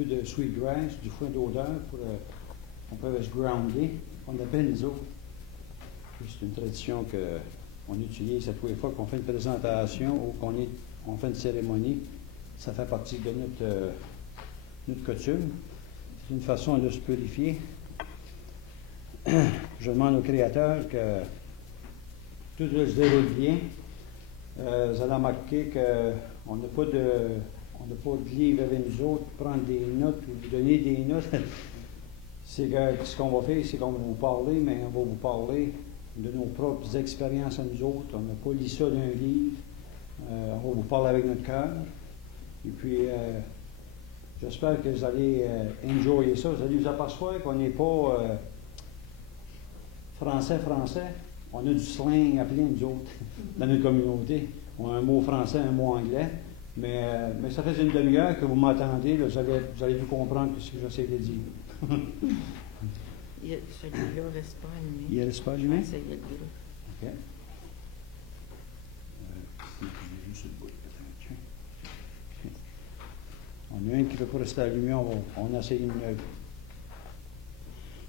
peu de sweetgrass, du foin d'odeur pour qu'on peut se grounder. On appelle nous autres. C'est une tradition qu'on utilise à tous les fois qu'on fait une présentation ou on fait une cérémonie. Ça fait partie de notre coutume. C'est une façon de se purifier. Je demande au Créateur que tout se déroule bien. Vous allez remarquer qu'on n'a pas de livre avec nous autres, prendre des notes ou vous donner des notes. C'est que ce qu'on va faire, c'est qu'on va vous parler, mais on va vous parler de nos propres expériences à nous autres. On n'a pas lu ça d'un livre. On va vous parler avec notre cœur. Et puis, j'espère que vous allez enjoyer ça. Vous allez vous apercevoir qu'on n'est pas français. On a du slang appelé nous autres dans notre communauté. On a un mot français, un mot anglais. Mais ça fait une demi-heure que vous m'entendez. Là, vous allez tout comprendre ce que j'essaie de dire. Celui-là ne reste pas allumé. Il ne reste pas allumé? Ça y est, le bureau. OK. Juste le bout, peut-être. OK. On a un qui ne peut pas rester allumé. On essaie une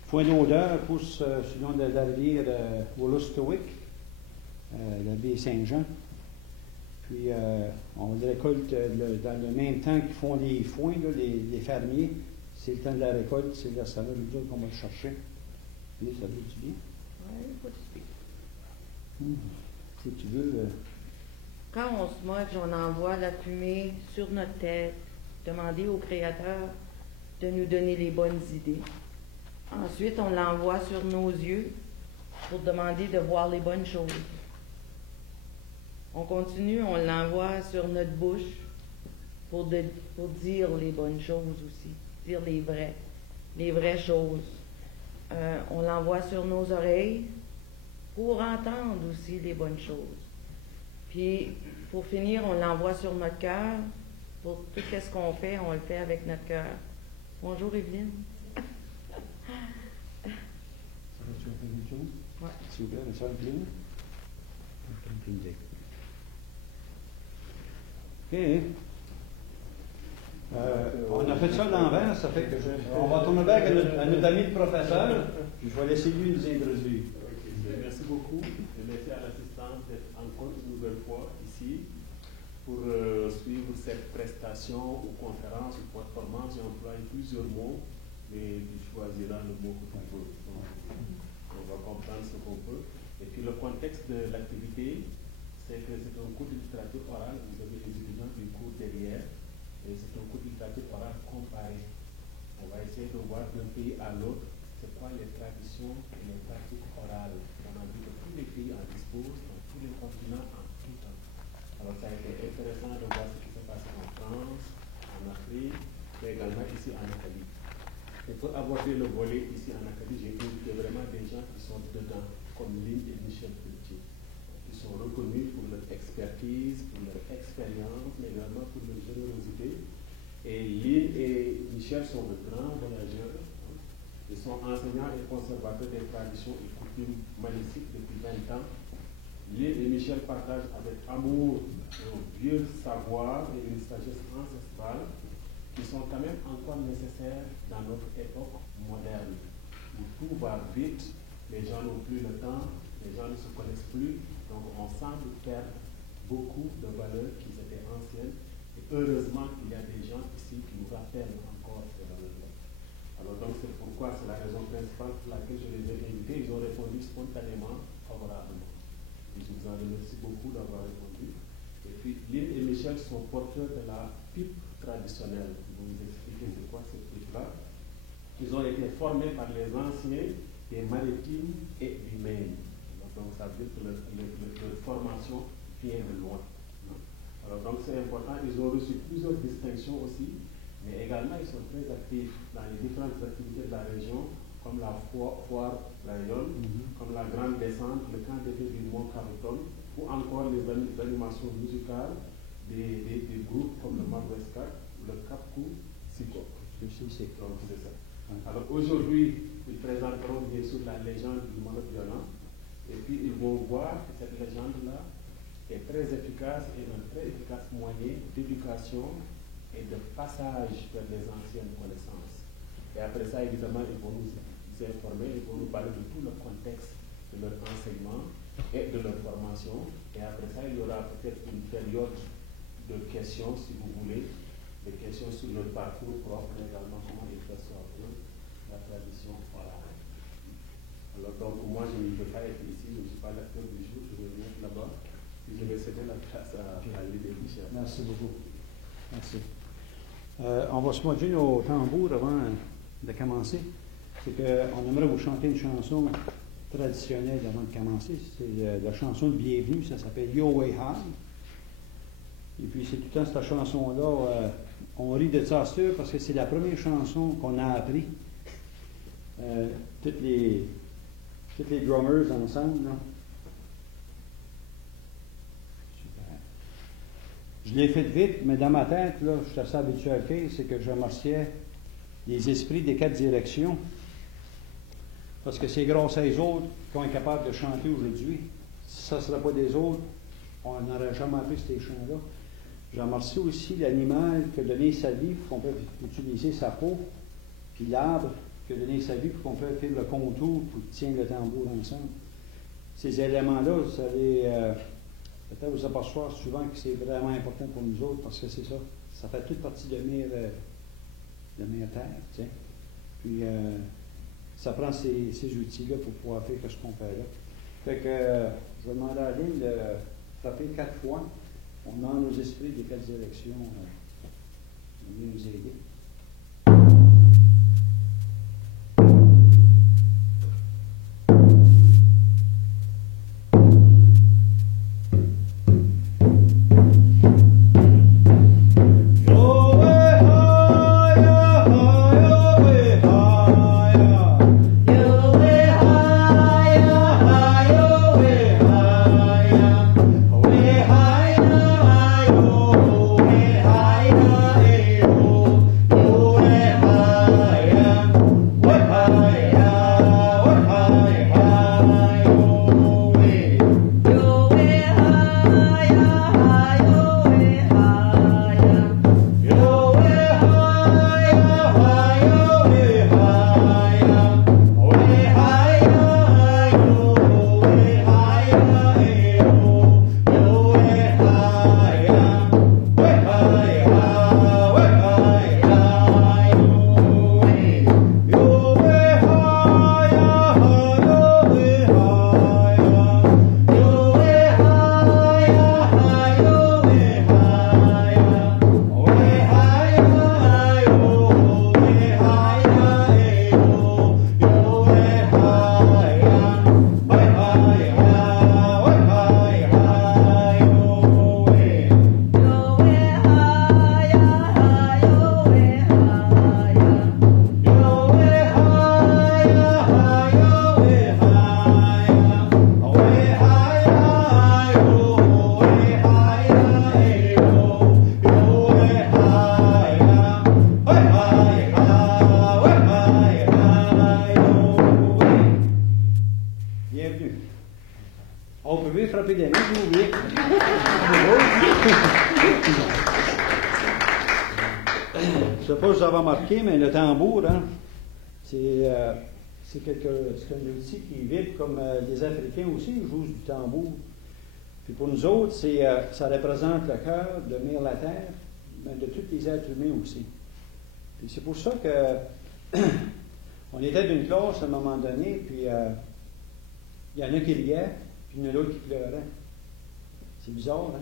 foin d'odeur pousse selon la rivière Wolastoqiyik, la baie Saint-Jean. Puis on le récolte dans le même temps qu'ils font les foins, là, les fermiers. C'est le temps de la récolte, c'est là, ça là, nous autres, qu'on va le chercher. Oui, ça veut-tu bien? Oui, pas de suite. Si tu veux. Quand on se moque, on envoie la fumée sur notre tête, demander au Créateur de nous donner les bonnes idées. Ensuite, on l'envoie sur nos yeux pour demander de voir les bonnes choses. On continue, on l'envoie sur notre bouche pour dire les bonnes choses aussi, dire les vraies choses. On l'envoie sur nos oreilles pour entendre aussi les bonnes choses. Puis, pour finir, on l'envoie sur notre cœur. Pour tout ce qu'on fait, on le fait avec notre cœur. Bonjour, Evelyne. Tu veux faire une chose? Oui. S'il vous plaît, la sœur Evelyne. OK. On a fait ça à l'envers, ça fait que on va tourner vers à notre ami le professeur. Je vais laisser lui nous introduire. Okay. Merci beaucoup. Merci à l'assistance d'être encore une nouvelle fois ici pour suivre cette prestation ou conférence ou performance. J'ai employé plusieurs mots, mais tu choisiras le mot que tu veux. Donc, on va comprendre ce qu'on peut. Et puis le contexte de l'activité, c'est que c'est un cours de littérature orale. Vous avez les étudiants du cours derrière. Et c'est un cours de littérature orale comparé. On va essayer de voir d'un pays à l'autre, c'est quoi les traditions et les pratiques orales. On a vu que tous les pays en disposent, dans tous les continents, en tout temps. Alors ça a été intéressant de voir ce qui s'est passé en France, en Afrique, mais également ici en Italie. Et pour aborder le volet ici en Acadie, j'ai invité vraiment des gens qui sont dedans, comme Lynn et Michel Pelletier, qui sont reconnus pour leur expertise, pour leur expérience, mais également pour leur générosité. Et Lynn et Michel sont de grands voyageurs. Ils sont enseignants et conservateurs des traditions et coutumes maléfiques depuis 20 ans. Lynn et Michel partagent avec amour un vieux savoir et une sagesse ancestrale qui sont quand même encore nécessaires dans notre époque moderne, où tout va vite, les gens n'ont plus le temps, les gens ne se connaissent plus, donc on semble perdre beaucoup de valeurs qui étaient anciennes, et heureusement qu'il y a des gens ici qui nous rappellent encore ces valeurs-là. Alors donc c'est pourquoi, c'est la raison principale pour laquelle je les ai invités, ils ont répondu spontanément, favorablement. Et je vous en remercie beaucoup d'avoir répondu. Et puis Lynn et Michel sont porteurs de la pipe traditionnelle. Ils vont vous expliquer c'est quoi cette pipe-là. Ils ont été formés par les anciens des maritimes et du Maine. Donc ça veut dire que leur formation vient de loin. Alors donc c'est important. Ils ont reçu plusieurs distinctions aussi, mais également ils sont très actifs dans les différentes activités de la région, comme la foire Rayonne, comme la grande descente, le camp d'été du Mont Carleton, ou encore les animations musicales des groupes comme le Madagascar ou le Kapkou Siko. Donc c'est ça. Alors aujourd'hui, ils présenteront bien sûr la légende du monde violent, et puis ils vont voir que cette légende-là est très efficace et un très efficace moyen d'éducation et de passage vers les anciennes connaissances. Et après ça, évidemment, ils vont nous informer, ils vont nous parler de tout le contexte de leur enseignement et de leur formation. Et après ça, il y aura peut-être une période de questions, si vous voulez, des questions sur leur parcours propre, mais également comment ils perçoivent la tradition orale. Alors donc, moi, je ne peux pas être ici, je ne suis pas l'acteur du jour, je vais venir là-bas. Je vais céder la place à l'idée Michel. Merci beaucoup. Merci. On va se moduler au tambour avant de commencer. C'est qu'on aimerait vous chanter une chanson traditionnelle avant de commencer. C'est la chanson de bienvenue, ça s'appelle Your Way High. Et puis c'est tout le temps cette chanson-là, on rit de ça parce que c'est la première chanson qu'on a appris. Toutes les drummers ensemble. Là. Super. Je l'ai fait vite, mais dans ma tête, là, je suis assez habitué à le faire, c'est que je remerciais les esprits des 4 directions. Parce que c'est grâce à eux autres qu'on est capable de chanter aujourd'hui. Si ça ne serait pas des autres, on n'aurait jamais appris ces chants-là. Je remercie aussi l'animal qui a donné sa vie pour qu'on puisse utiliser sa peau, puis l'arbre qui a donné sa vie pour qu'on puisse faire le contour pour tenir le tambour ensemble. Ces éléments-là, vous allez peut-être vous apercevoir souvent que c'est vraiment important pour nous autres parce que c'est ça. Ça fait toute partie de Mère Terre. Tiens. Puis ça prend ces outils-là pour pouvoir faire ce qu'on fait là. Fait que je vais demander à Aline de frapper 4 fois. On demande aux esprits des 4 directions de nous aider. Je ne sais pas si vous avez remarqué, mais le tambour, hein, c'est un outil qui est vite, comme les Africains aussi jouent du tambour. Puis pour nous autres, ça représente le cœur de Mère la Terre, mais de tous les êtres humains aussi. Puis c'est pour ça que on était d'une classe à un moment donné, puis il y en a qui riaient, puis il y en a d'autres qui pleuraient. C'est bizarre, hein?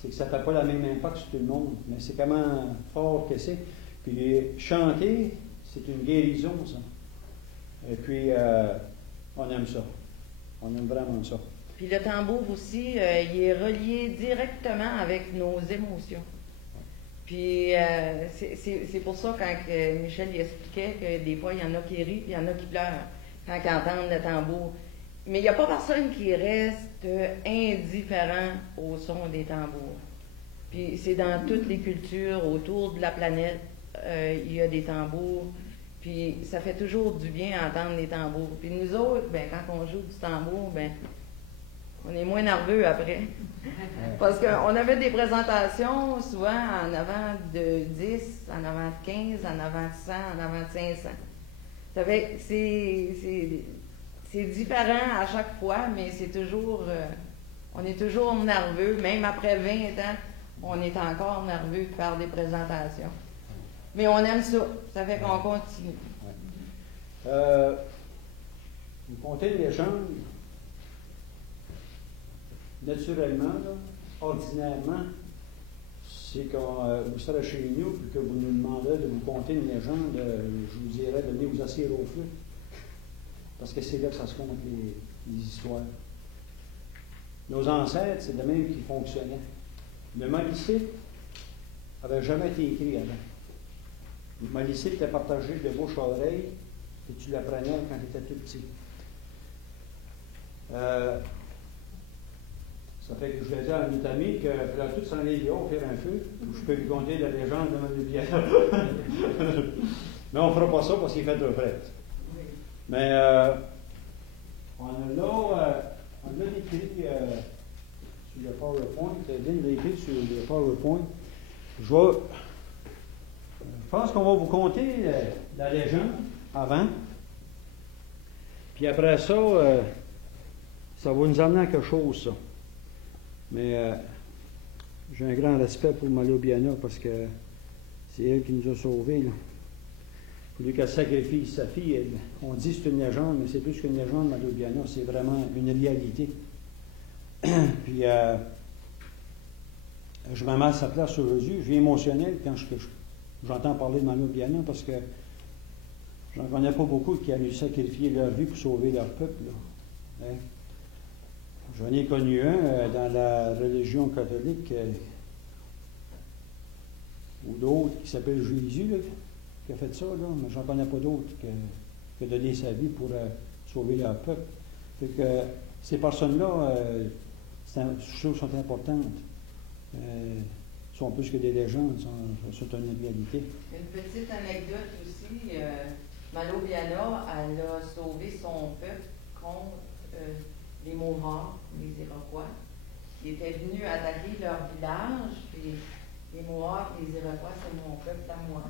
C'est que ça ne fait pas la même impact sur tout le monde, mais c'est comment fort que c'est. Puis chanter, c'est une guérison, ça. Et puis, on aime ça. On aime vraiment ça. Puis le tambour aussi, il est relié directement avec nos émotions. Puis c'est pour ça quand Michel il expliquait que des fois, il y en a qui rient, puis il y en a qui pleurent quand ils entendent le tambour. Mais il n'y a pas personne qui reste indifférent au son des tambours. Puis c'est dans toutes les cultures autour de la planète, il y a des tambours. Puis ça fait toujours du bien entendre les tambours. Puis nous autres, ben, quand on joue du tambour, ben, On est moins nerveux après. Parce qu'on avait des présentations souvent en avant de 10, en avant de 15, en avant de 100, en avant de 500. Ça fait que c'est différent à chaque fois, mais c'est toujours... on est toujours nerveux. Même après 20 ans, on est encore nerveux de faire des présentations. Mais on aime ça. Ça fait qu'on continue. Vous comptez une légende, naturellement, là, ordinairement, c'est quand vous serez chez nous et que vous nous demandez de vous conter une légende, je vous dirais de venir vous asseoir au feu. Parce que c'est là que ça se compte les histoires. Nos ancêtres, c'est de même qui fonctionnait. Le Malicite n'avait jamais été écrit avant. Le Malicite était partagé de bouche à oreille et tu l'apprenais quand tu étais tout petit. Ça fait que je disais à un ami que là, tout s'en est dehors, faire un feu. Je peux lui conter la légende de Maloubiana. Mais on ne fera pas ça parce qu'il fait trop frais. Mais on a écrit sur le PowerPoint. Lynn l'a écrit sur le PowerPoint. Je pense qu'on va vous conter la légende avant. Puis après ça, ça va nous amener à quelque chose, ça. Mais j'ai un grand respect pour Maloubiana parce que c'est elle qui nous a sauvés. Là. Il a fallu qu'elle sacrifie sa fille. On dit que c'est une légende, mais c'est plus qu'une légende, Maloubiana. C'est vraiment une réalité. Puis, je me mets à sa place aujourd'hui. Je suis émotionnel quand j'entends parler de Maloubiana parce que j'en connais pas beaucoup qui ont dû sacrifier leur vie pour sauver leur peuple. Là. Hein? J'en ai connu un dans la religion catholique ou d'autres qui s'appelle Jésus, là, qui a fait ça, là, mais j'en connais pas d'autres qui a donné sa vie pour sauver leur peuple. Fait que ces personnes-là, ces choses sont importantes. Sont plus que des légendes, sont une réalité. Une petite anecdote aussi, Maloubiana, elle a sauvé son peuple contre les Mohawks, les Iroquois, qui étaient venus attaquer leur village, puis les Mohawks, les Iroquois, c'est mon peuple à moi.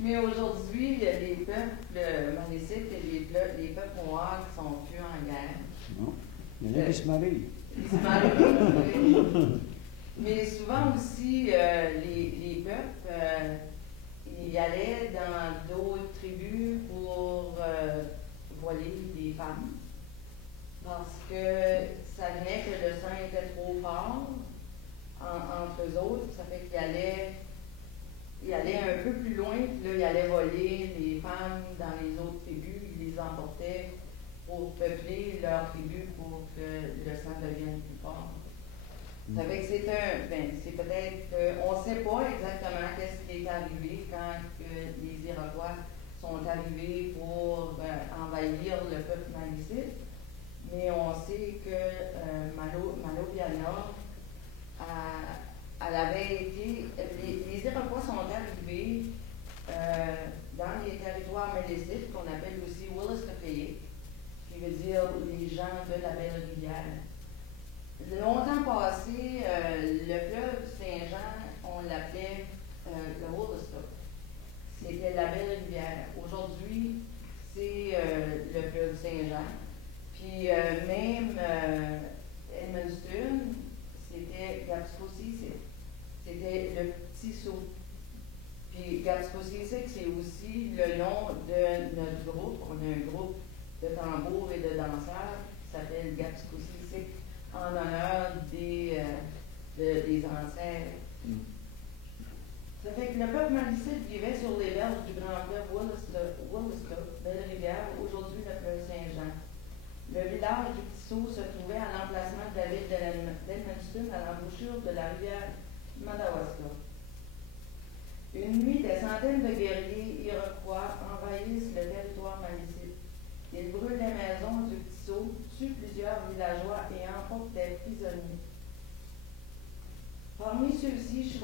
Mais aujourd'hui, les peuples malécites et les peuples Mohawks sont plus en guerre. Non. Il y en a qui se marient. Ils se marient. Mais souvent aussi, les peuples, ils allaient dans d'autres tribus pour voler des femmes. Parce que ça venait que le sang était trop fort entre eux autres. Ça fait qu'ils allaient un peu plus loin, puis là, ils allaient voler les femmes dans les autres tribus. Ils les emportaient pour peupler leur tribu pour que le sang devienne plus fort. Ça fait que c'est peut-être, on ne sait pas exactement qu'est-ce qui est arrivé quand les Iroquois sont arrivés pour envahir le peuple malécite, mais on sait que Maloubiana, elle avait été, les Iroquois sont arrivés dans les territoires malécites qu'on appelle aussi Wolastoqiyik, qui veut dire les gens de la belle rivière. Longtemps passé, le fleuve Saint-Jean, on l'appelait le Woolastoq. C'était la belle rivière. Aujourd'hui, c'est le fleuve Saint-Jean. Puis même Edmundston, c'était Gapscossisic. C'était le petit saut. Puis Gapscossisic, c'est aussi le nom de notre groupe. On a un groupe de tambours et de danseurs qui s'appelle Gapscossisic, en honneur des ancêtres. Ça fait que le peuple malécite vivait sur les berges du grand fleuve Wolastoq, Belle-Rivière, aujourd'hui le fleuve Saint-Jean. Le village du Petit Sault se trouvait à l'emplacement de la ville d'Edmundston, à l'embouchure de la rivière Madawaska. Une nuit, des centaines de guerriers iroquois envahissent le territoire malécite. Ils brûlent les maisons du Petit Sault, tuent plusieurs villageois et emportent des prisonniers. Parmi ceux-ci,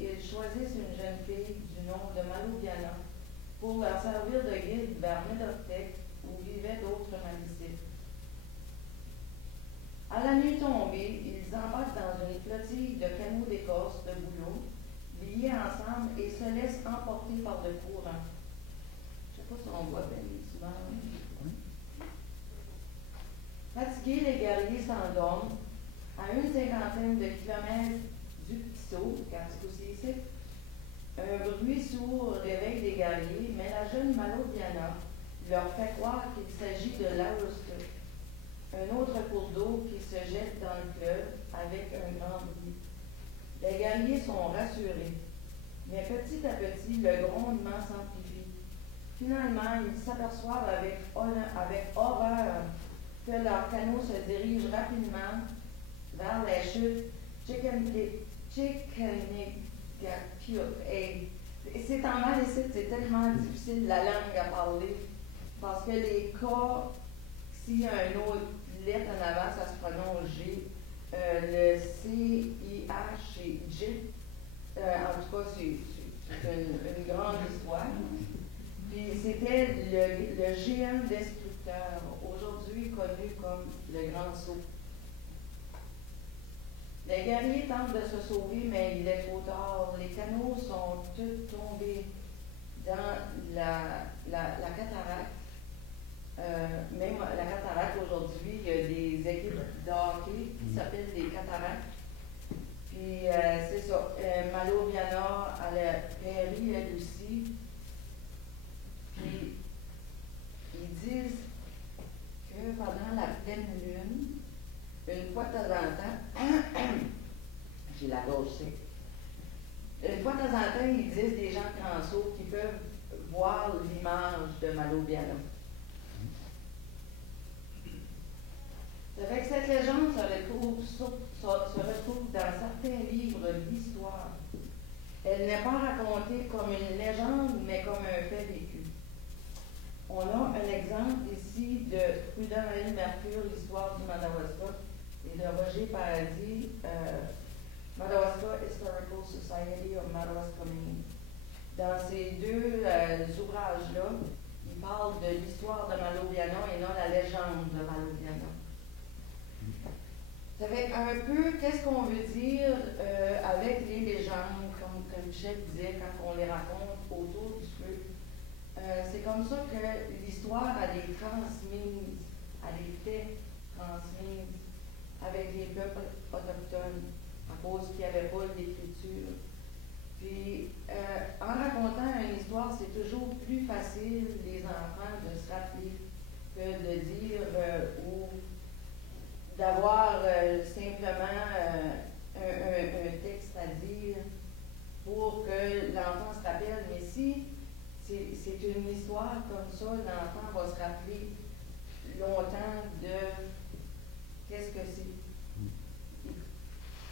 ils choisissent une jeune fille du nom de Maloubiana pour leur servir de guide vers Médoctec, où vivaient d'autres malécites. À la nuit tombée, ils embarquent dans une flottille de canots d'écorce de bouleau, liés ensemble et se laissent emporter par le courant. Je ne sais pas si on voit bien souvent. Fatigués, les guerriers s'endorment à une cinquantaine de kilomètres du Petit Saut, car c'est aussi ici. Un bruit sourd réveille les guerriers, mais la jeune Malodiana leur fait croire qu'il s'agit de l'Aosta, un autre cours d'eau qui se jette dans le fleuve avec un grand bruit. Les guerriers sont rassurés, mais petit à petit, le grondement s'amplifie. Finalement, ils s'aperçoivent avec horreur que leur canot se dirige rapidement vers les chutes Chickenigapiuk. C'est en mal ici, c'est tellement difficile la langue à parler, parce que les K, s'il y a un autre lettre en avant, ça se prononce G. Le C-I-H, c'est J. En tout cas, c'est une grande histoire. Puis c'était le géant destructeur, aujourd'hui connu comme le Grand Saut. Les guerriers tentent de se sauver, mais il est trop tard. Les canots sont tous tombés dans la cataracte. Même la cataracte aujourd'hui, il y a des équipes de hockey qui s'appellent des cataractes. Puis c'est ça. Malodiana, elle a péri elle aussi. Puis ils disent que pendant la pleine lune, une fois de temps en temps, j'ai la gorge sec. Une fois de temps en temps, ils disent des gens transos qui peuvent voir l'image de Malodiana. Ça fait que cette légende se retrouve dans certains livres d'histoire. Elle n'est pas racontée comme une légende, mais comme un fait vécu. On a un exemple ici de Prudent L. Mercure, l'histoire du Madawaska, et de Roger Paradis, Madawaska Historical Society of Madawaska-Maine. Dans ces deux ouvrages-là, il parle de l'histoire de Malodiana et non la légende de Malodiana. Ça fait un peu, qu'est-ce qu'on veut dire avec les légendes, comme Michel disait, quand on les raconte autour du feu. C'est comme ça que l'histoire, elle est transmise, elle est faite transmise avec les peuples autochtones, à cause qu'il n'y avait pas d'écriture. Puis, en racontant une histoire, c'est toujours plus facile, les enfants, de se rappeler que de dire ou d'avoir simplement un texte à dire pour que l'enfant se rappelle. Mais si c'est une histoire comme ça, l'enfant va se rappeler longtemps de qu'est-ce que c'est.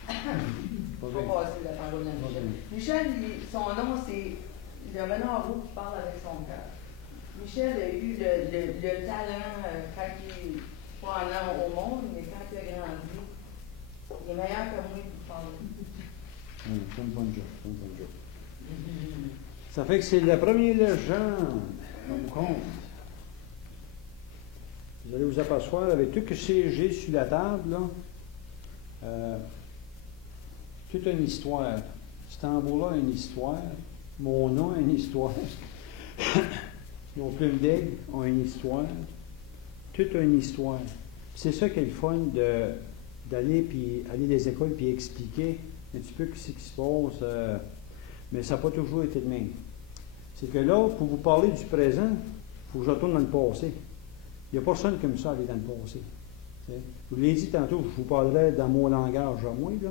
Je vais passer la parole à Michel. Michel, son nom, c'est le renard roux qui parle avec son cœur. Michel a eu le talent quand il est pas un an au monde, mais quand il a grandi, il est meilleur que moi pour parler. C'est une bonne job. Ça fait que c'est la première légende qu'on compte. Vous allez vous apercevoir avec tout ce que j'ai sur la table, là, toute une histoire. Cet tambour-là a une histoire. Mon nom a une histoire. Nos plumes d'aigle ont une histoire. Toute une histoire. C'est ça qui est le fun d'aller aller des écoles puis expliquer un petit peu ce qui se passe. Mais ça n'a pas toujours été le même. C'est que là, pour vous parler du présent, il faut que je retourne dans le passé. Il n'y a personne comme ça aller dans le passé. T'sais. Je vous l'ai dit tantôt, je vous parlerai dans mon langage à moi, là,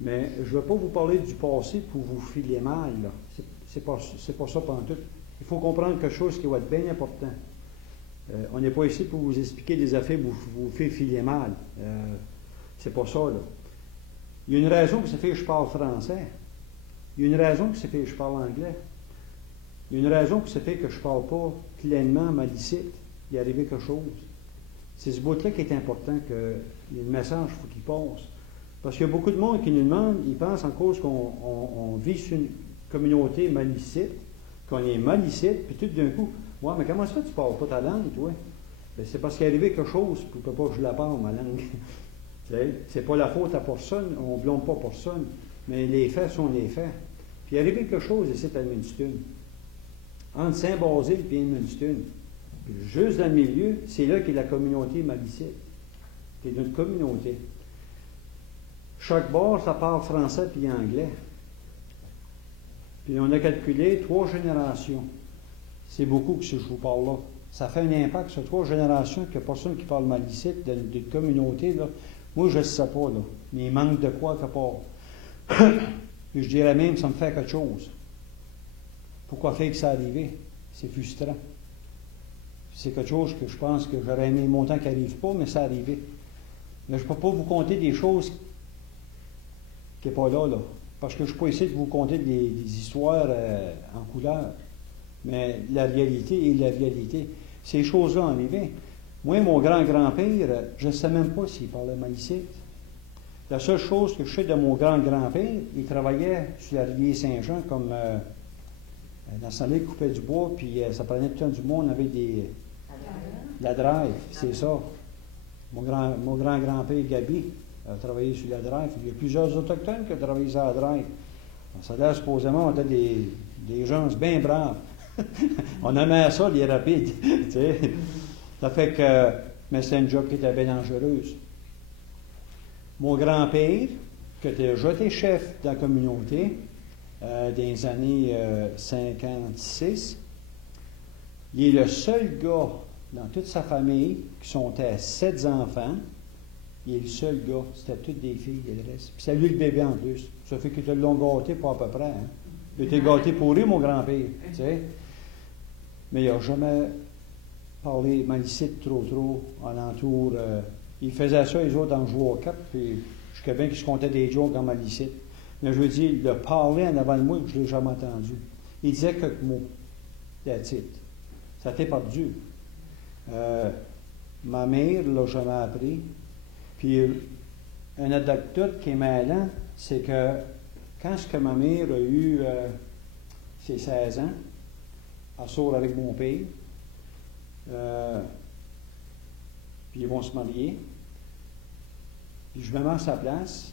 mais je ne vais pas vous parler du passé pour vous filer mal. C'est pas ça pantoute. Il faut comprendre quelque chose qui va être bien important. On n'est pas ici pour vous expliquer des affaires pour vous faire filer mal. C'est pas ça, là. Il y a une raison que ça fait que je parle français. Il y a une raison que ça fait que je parle anglais. Il y a une raison que ça fait que je ne parle pas pleinement malicite. Il est arrivé quelque chose. C'est ce bout-là qui est important, que le message, il faut qu'il passe. Parce qu'il y a beaucoup de monde qui nous demande, ils pensent en cause qu'on vit sur une communauté malicite, qu'on est malicite, puis tout d'un coup, ouais, mais comment ça tu ne parles pas ta langue, toi? Ben, c'est parce qu'il est arrivé quelque chose, puis tu ne peux pas que je la parle, ma langue. C'est pas la faute à personne, on ne blâme pas personne, mais les faits sont les faits. Puis il est arrivé quelque chose ici à Edmundston, entre Saint-Basile et Edmundston. Puis juste dans le milieu, c'est là qu'est la communauté malicite. C'est notre communauté. Chaque bord, ça parle français puis anglais. Puis on a calculé 3 générations. C'est beaucoup que si je vous parle là. Ça fait un impact sur 3 générations qu'il n'y a personne qui parle malicite d'une communauté. Là. Moi, je ne sais pas, là. Mais il manque de quoi quelque part. Puis je dirais même, ça me fait quelque chose. Pourquoi faire que ça arrive? C'est frustrant. C'est quelque chose que je pense que j'aurais aimé longtemps qu'il n'arrive pas, mais ça arrivé. Mais je ne peux pas vous conter des choses qui n'est pas là, là. Parce que je ne peux pas essayer de vous conter des histoires en couleur. Mais la réalité est la réalité. Ces choses-là arrivaient. Moi, mon grand-grand-père, je ne sais même pas s'il parlait malicite. La seule chose que je sais de mon grand-grand-père, il travaillait sur la rivière Saint-Jean comme dans ce temps-là, il coupait du bois, puis ça prenait tout le temps du monde avec la drive, c'est ça. Mon grand-grand-père, Gabi, a travaillé sur la drive. Il y a plusieurs Autochtones qui ont travaillé sur la drive. Ça a l'air, supposément, on était des gens bien braves. On aimait ça, les rapides. Ça fait que, mais c'est un job qui était bien dangereuse. Mon grand-père, qui était déjà été chef de la communauté dans les années 56, il est le seul gars dans toute sa famille qui sont à 7 enfants. Il est le seul gars. C'était toutes des filles, le reste. Puis c'est lui le bébé en plus. Ça fait qu'ils te l'ont gâté pas à peu près. Hein? Il était gâté pour lui, mon grand-père. Tu sais? Mais il n'a jamais parlé malicite trop alentour. Il faisait ça, les autres, en jouant au cap, puis je suis bien qu'ils se comptaient des jokes en malicite. Mais je veux dire, le parler en avant de moi, je ne l'ai jamais entendu. Il disait quelques mots. That's it. Ça t'est perdu. Ma mère ne l'a jamais appris. Puis, une anecdote qui est mêlant, c'est que quand ce que ma mère a eu ses 16 ans, elle sort avec mon père, puis ils vont se marier. Puis je me mets à sa place.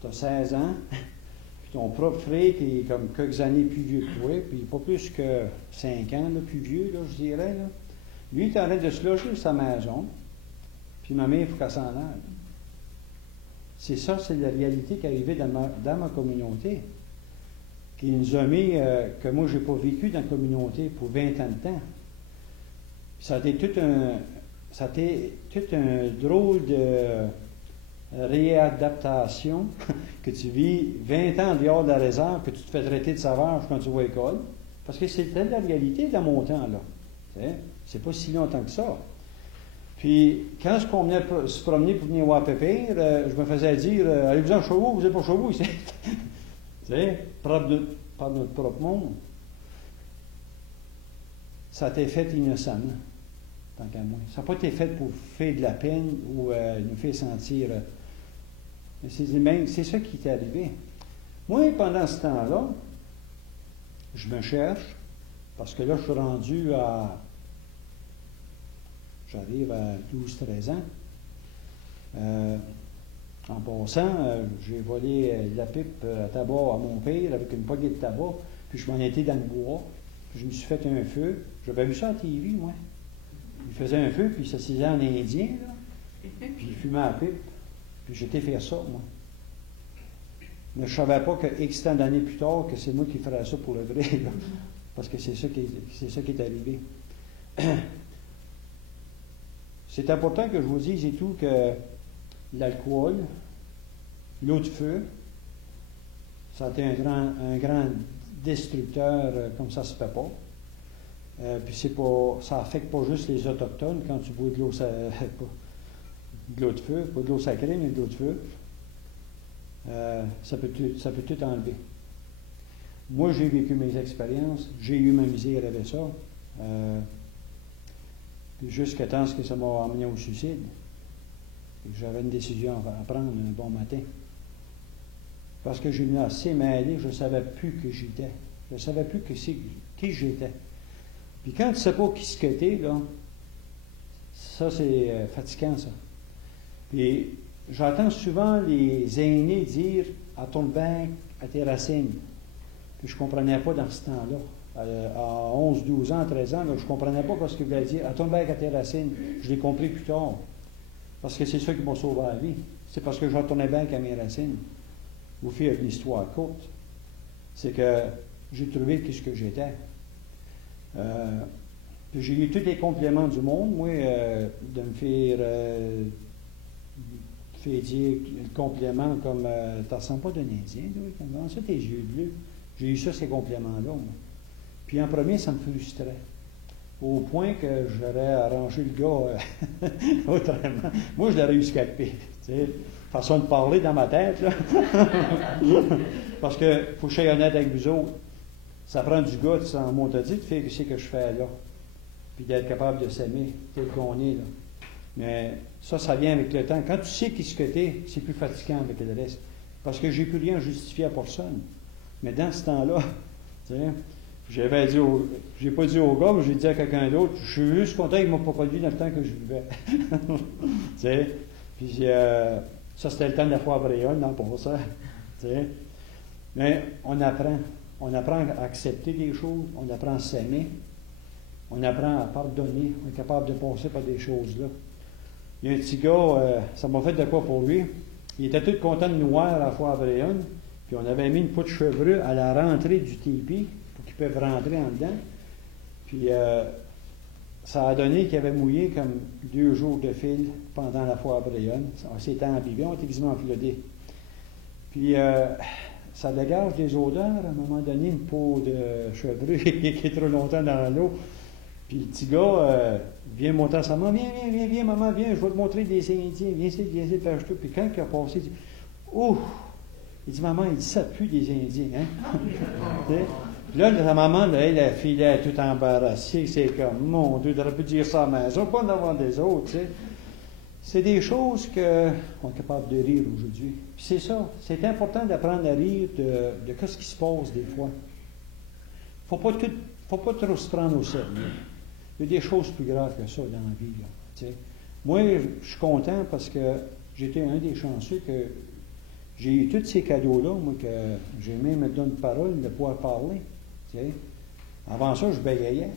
Tu as 16 ans, puis ton propre frère qui est comme quelques années plus vieux que toi, puis pas plus que 5 ans, là, plus vieux, là, je dirais. Là. Lui, il est en train de se loger dans sa maison, puis ma mère, il faut qu'elle s'en aille. C'est ça, c'est la réalité qui est arrivée dans ma communauté, qui nous a mis, que moi, je n'ai pas vécu dans la communauté pour 20 ans de temps. Puis ça a été tout un drôle de réadaptation que tu vis 20 ans dehors de la réserve, que tu te fais traiter de sauvage quand tu vas à l'école. Parce que c'était la réalité dans mon temps, là. C'est pas si longtemps que ça. Puis, quand on venait se promener pour venir voir Pépère, je me faisais dire allez-vous en chez vous, vous n'êtes pas chez vous ici. Tu sais, par notre propre monde. Ça a été fait innocemment, tant qu'à moi. Ça n'a pas été fait pour faire de la peine ou nous faire sentir. C'est ça qui est arrivé. Moi, pendant ce temps-là, je me cherche, parce que là, je suis rendu à. J'arrive à 12-13 ans. En passant, j'ai volé la pipe à tabac à mon père avec une poignée de tabac, puis je m'en étais dans le bois, puis je me suis fait un feu. J'avais vu ça à TV, moi. Il faisait un feu, puis il s'assisait en indien, là, puis il fumait la pipe, puis j'étais faire ça, moi. Mais je ne savais pas que X temps d'années plus tard, que c'est moi qui ferais ça pour le vrai, là, parce que c'est ça qui est arrivé. C'est important que je vous dise et tout que l'alcool, l'eau de feu, ça a été un grand destructeur comme ça se fait pas. Puis ça affecte pas juste les Autochtones quand tu bois de l'eau de feu, pas de l'eau sacrée, mais de l'eau de feu. Ça peut tout enlever. Moi, j'ai vécu mes expériences, j'ai eu ma misère avec ça. Jusqu'à temps que ça m'a amené au suicide. Et j'avais une décision à prendre un bon matin. Parce que je venais assez mêlé, je ne savais plus qui j'étais. Je ne savais plus qui j'étais. Puis quand tu ne sais pas qui ce que t'es, là, ça c'est fatigant, ça. Puis j'entends souvent les aînés dire « Retourne bien à tes racines ». Puis je ne comprenais pas dans ce temps-là. À 11, 12 ans, 13 ans, là, je ne comprenais pas ce qu'il voulait dire. Retourne bien à tes racines. Je l'ai compris plus tard. Parce que c'est ça qui m'a sauvé la vie. C'est parce que je retournais bien à mes racines. Vous faites une histoire courte. C'est que j'ai trouvé ce que j'étais. Puis j'ai eu tous les compliments du monde, moi, de me faire dire le compliment comme tu ne ressembles pas d'un Indien, comment ça tes yeux bleus? J'ai eu ça, ces compliments-là. Moi. Puis en premier, ça me frustrait. Au point que j'aurais arrangé le gars autrement. Moi, je l'aurais eu scalpé. Façon de parler dans ma tête. Là. Parce que, faut que je sois honnête avec vous autres, ça prend du gars, en mon dit, de faire ce que je fais là. Puis d'être capable de s'aimer tel qu'on est. Là. Mais ça vient avec le temps. Quand tu sais qui ce que tu es, c'est plus fatigant avec le reste. Parce que j'ai plus rien à justifier à personne. Mais dans ce temps-là, j'ai pas dit au gars, mais j'ai dit à quelqu'un d'autre, je suis juste content qu'il ne m'a pas produit dans le temps que je vivais. Puis ça, c'était le temps de la foire Bréon, non, pour ça. Mais on apprend. On apprend à accepter des choses, on apprend à s'aimer, on apprend à pardonner, on est capable de passer par des choses-là. Il y a un petit gars, ça m'a fait de quoi pour lui. Il était tout content de nous voir à la foire Bréon, puis on avait mis une peau de chevreux à la rentrée du tipi pour qu'ils peuvent rentrer en dedans. Puis ça a donné qu'il avait mouillé comme 2 jours de fil pendant la foire Bréon. On s'était embibé, on était quasiment enflammés. Puis ça dégage des odeurs, à un moment donné, une peau de chevreux qui est trop longtemps dans l'eau. Puis le petit gars vient monter à sa maman, viens, maman, viens, je vais te montrer des Indiens, viens ici, fais tout. Puis quand il a passé, il dit, ouf! Il dit, maman, il dit, ça pue des Indiens, hein? Puis là, sa maman, là, la fille, là, est toute embarrassée, c'est comme, mon Dieu, j'aurais pu dire ça à la maison, pas en avoir des autres, tu sais. C'est des choses qu'on est capable de rire aujourd'hui. Puis c'est ça, c'est important d'apprendre à rire de ce qui se passe des fois. Il ne faut pas trop se prendre au sérieux. Il y a des choses plus graves que ça dans la vie. Là, t'sais. Moi, je suis content parce que j'étais un des chanceux que j'ai eu tous ces cadeaux-là, moi, que j'ai même me donné une parole de pouvoir parler. T'sais. Avant ça, je bégayais.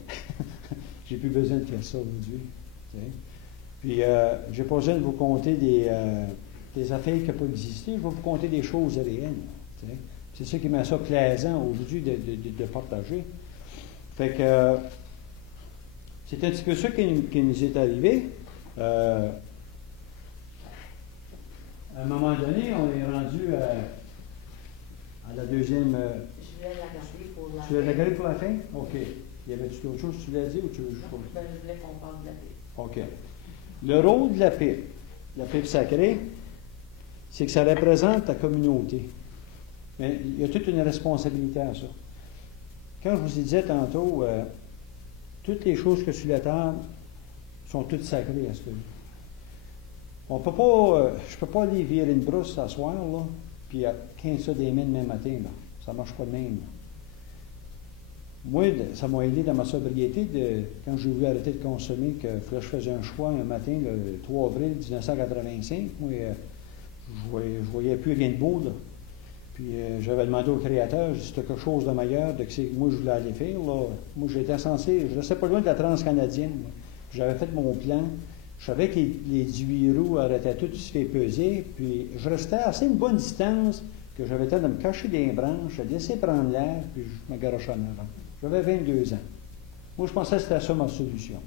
J'ai plus besoin de faire ça aujourd'hui. T'sais. Puis, je n'ai pas besoin de vous conter des affaires qui n'ont pas existé, je vais vous conter des choses réelles. T'sais. C'est ça qui m'a ça plaisant aujourd'hui de partager. Fait que c'est un petit peu ça qui nous est arrivé. À un moment donné, on est rendu à la deuxième. Je voulais la garder pour la fin. Tu veux la garder pour la fin? OK. Y avait-tu d'autres choses que tu voulais dire ou tu veux juste. Non, je voulais qu'on parle de la paix. OK. Le rôle de la pipe sacrée, c'est que ça représente ta communauté. Mais il y a toute une responsabilité à ça. Quand je vous disais tantôt, toutes les choses que sur la table sont toutes sacrées à ce que on peut pas, je ne peux pas aller virer une brousse ce soir, là, puis 15 ça des mains demain matin. Là. Ça ne marche pas de même. Là. Moi, ça m'a aidé dans ma sobriété quand j'ai voulu arrêter de consommer, que je faisais un choix un matin, le 3 avril 1985. Moi, je voyais plus rien de beau. Là. Puis j'avais demandé au Créateur, si c'était quelque chose de meilleur, de ce que moi je voulais aller faire. Là. Moi, j'étais censé, je restais pas loin de la Transcanadienne. J'avais fait mon plan. Je savais que les 18 roues arrêtaient tout se faire peser. Puis je restais à assez une bonne distance que j'avais le temps de me cacher des branches, de laisser prendre l'air, puis je me garochais en avant. J'avais 22 ans. Moi, je pensais que c'était ça ma solution.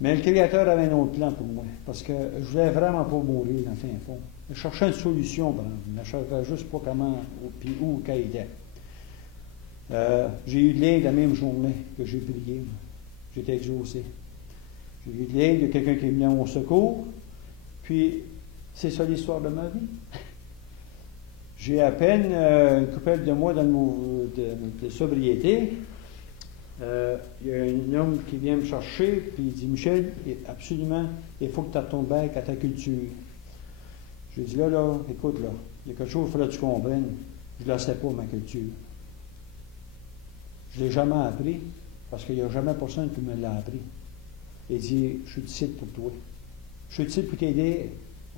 Mais le Créateur avait un autre plan pour moi, parce que je voulais vraiment pas mourir dans le fin fond. Je cherchais une solution, je ne savais juste pas comment, puis où, qu'elle était. J'ai eu de l'aide la même journée que j'ai prié. J'étais exaucé. J'ai eu de l'aide de quelqu'un qui est venu à mon secours, puis c'est ça l'histoire de ma vie. J'ai à peine une couple de mois de sobriété. Il y a un homme qui vient me chercher, puis il dit, Michel, absolument, il faut que tu retournes bien à ta culture. J'ai dit, là, écoute, là, il y a quelque chose qu'il faudrait que tu comprennes. Je ne la sais pas, ma culture. Je ne l'ai jamais appris, parce qu'il n'y a jamais personne qui me l'a appris. Il dit, je suis ici pour toi. Je suis ici pour t'aider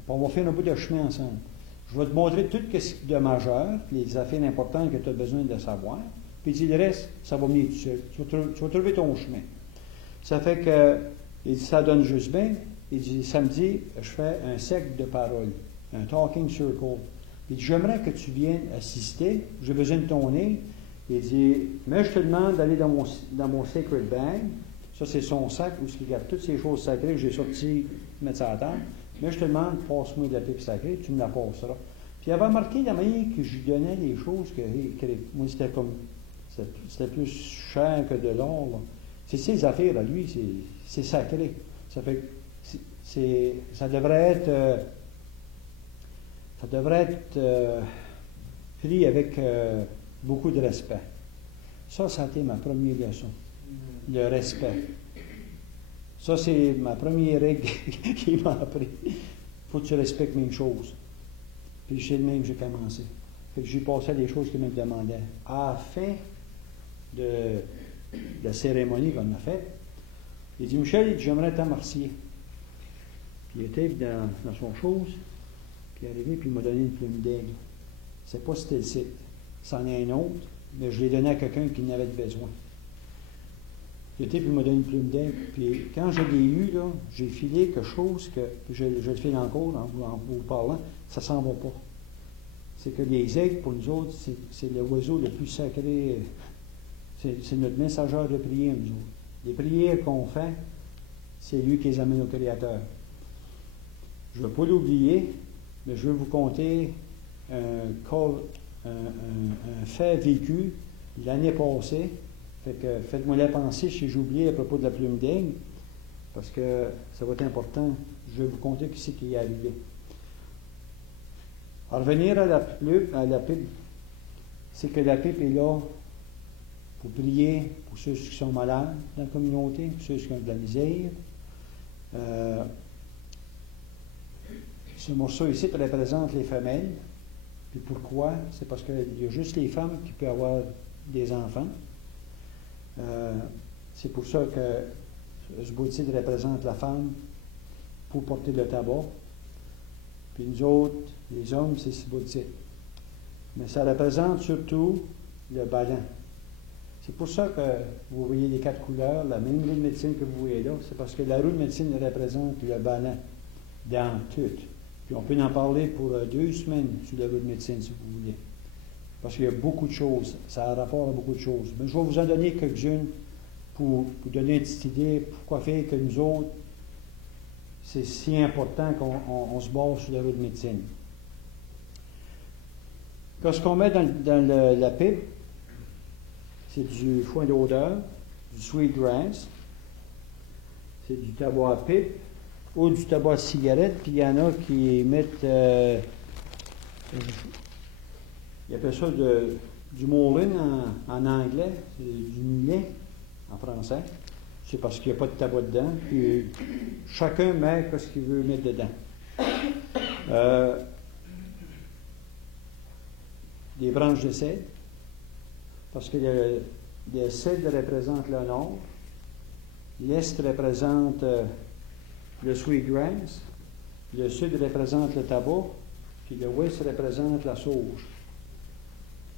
On va faire un bout de chemin ensemble. Je vais te montrer tout ce qu'il y a de majeur, les affaires importantes que tu as besoin de savoir. Puis il dit, le reste, ça va venir tout seul. Tu vas trouver ton chemin. Ça fait que, il dit, ça donne juste bien. Il dit, samedi, je fais un cercle de parole, un talking circle. Il dit, j'aimerais que tu viennes assister. J'ai besoin de ton aide. Il dit, mais je te demande d'aller dans mon sacred bag. Ça, c'est son sac où il garde toutes ces choses sacrées que j'ai sorties, mettre ça à table. Mais je te demande, passe-moi de la pipe sacrée, tu me la passeras. Puis il avait marqué la manière que je lui donnais les choses que moi, c'était plus cher que de l'or. Là. C'est ses affaires à lui, c'est sacré. Ça fait ça devrait être pris avec beaucoup de respect. Ça a été ma première leçon. Le respect. Ça, c'est ma première règle qu'il m'a appris. Il faut que tu respectes mes choses. Puis c'est le même que j'ai commencé. Puis j'ai passé des choses qu'il me demandait. À la fin de la cérémonie qu'on a faite, il dit, Michel, j'aimerais t'en remercier. Puis il était dans son chose, puis il est arrivé, puis il m'a donné une plume d'aigle. C'est pas c'était le site. C'en est un autre, mais je l'ai donné à quelqu'un qui en avait besoin. Il était, puis il m'a donné une plume d'aigle. Puis quand je l'ai eu, là, j'ai filé quelque chose que, puis je le file encore en vous parlant, ça s'en va pas. C'est que les aigles, pour nous autres, c'est l'oiseau le plus sacré. C'est notre messageur de prière, nous autres. Les prières qu'on fait, c'est lui qui les amène au Créateur. Je ne vais pas l'oublier, mais je vais vous conter un fait vécu l'année passée. Fait que faites-moi la pensée si j'ai oublié à propos de la plume d'aigle, parce que ça va être important. Je vais vous conter ce qui est arrivé. À revenir à la pipe, c'est que la pipe est là pour prier pour ceux qui sont malades dans la communauté, pour ceux qui ont de la misère. Ce morceau ici représente les femelles. Puis pourquoi? C'est parce qu'il y a juste les femmes qui peuvent avoir des enfants. C'est pour ça que ce bout-ci représente la femme pour porter le tabac. Puis nous autres, les hommes, c'est ce bout-ci. Mais ça représente surtout le ballon. C'est pour ça que vous voyez les 4 couleurs, la même roue de médecine que vous voyez là. C'est parce que la roue de médecine représente le ballon dans tout. Puis on peut en parler pour 2 semaines sur la roue de médecine, si vous voulez. Parce qu'il y a beaucoup de choses. Ça a rapport à beaucoup de choses. Mais je vais vous en donner quelques-unes pour vous donner une petite idée pourquoi faire que nous autres, c'est si important qu'on se base sur la roue de médecine. Ce qu'on met dans la pipe, c'est du foin d'odeur, du sweetgrass, c'est du tabac à pipe ou du tabac à cigarette, puis il y en a qui mettent, ils appellent ça du moulin en anglais, c'est du mulet en français. C'est parce qu'il n'y a pas de tabac dedans, puis chacun met ce qu'il veut mettre dedans. Des branches de cèdre, parce que le cèdre représente le nord, l'est représente le sweetgrass, le sud représente le tabac, puis l'ouest représente la sauge.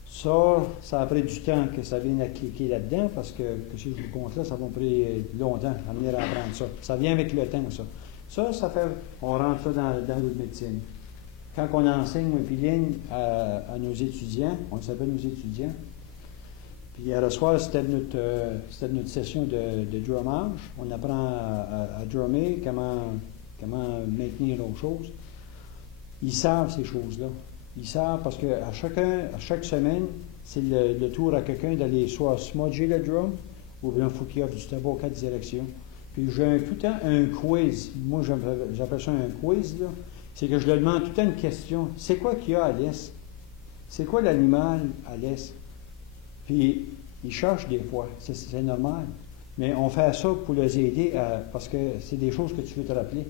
Ça a pris du temps que ça vienne à cliquer là-dedans, parce que si je vous compte là, ça va prendre longtemps à venir à apprendre ça. Ça vient avec le temps, ça. Ça fait, on rentre ça dans notre médecine. Quand on enseigne, moi, puis Lynn, à nos étudiants, on s'appelle nos étudiants, puis hier soir, c'était notre session de drummage. On apprend à drummer, comment maintenir autre chose. Ils savent ces choses-là. Ils savent parce qu'à chaque semaine, c'est le tour à quelqu'un d'aller soit smudger le drum, ou bien il faut qu'il offre du tabac aux 4 directions. Puis j'ai tout le temps un quiz. Moi, j'appelle ça un quiz, là. C'est que je leur demande tout le temps une question. C'est quoi qu'il y a à l'est? C'est quoi l'animal à l'est? Puis, ils cherchent des fois. C'est normal. Mais on fait ça pour les aider parce que c'est des choses que tu veux te rappeler.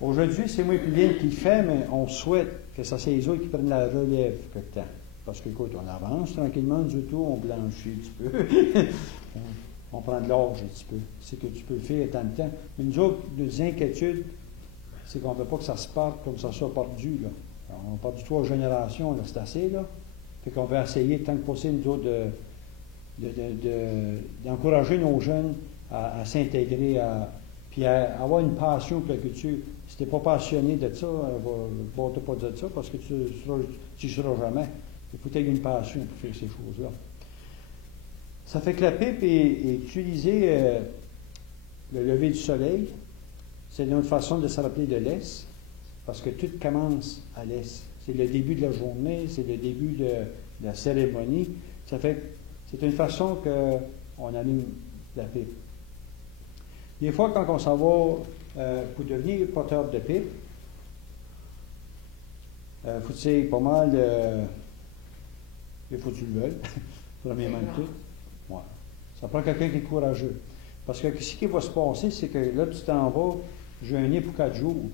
Aujourd'hui, c'est moi et Lynn qui le fait, mais on souhaite que ça soit les autres qui prennent la relève quelque temps. Parce que, écoute, on avance tranquillement du tout, on blanchit un petit peu. on prend de l'âge un petit peu. C'est que tu peux le faire tant de temps. Mais nous autres, nos inquiétudes, c'est qu'on ne veut pas que ça se parte comme ça soit perdu, là. Alors, on a perdu 3 générations, là, c'est assez, là. Fait qu'on veut essayer, tant que possible, nous autres, d'encourager nos jeunes à s'intégrer, puis à avoir une passion pour la culture. Si tu n'es pas passionné de ça, ne pas dire ça, parce que tu ne seras jamais. Il faut que tu aies une passion pour faire ces choses-là. Ça fait que la pipe est utilisée le lever du soleil. C'est une autre façon de se rappeler de l'Est, parce que tout commence à l'Est. C'est le début de la journée, c'est le début de la cérémonie. Ça fait que c'est une façon qu'on allume la pipe. Des fois, quand on s'en va pour devenir porteur de pipe, il faut que tu sais pas mal, il faut que tu le veuilles, premièrement de tout. Ouais. Ça prend quelqu'un qui est courageux. Parce que ce qui va se passer, c'est que là, tu t'en vas jeûner pour 4 jours.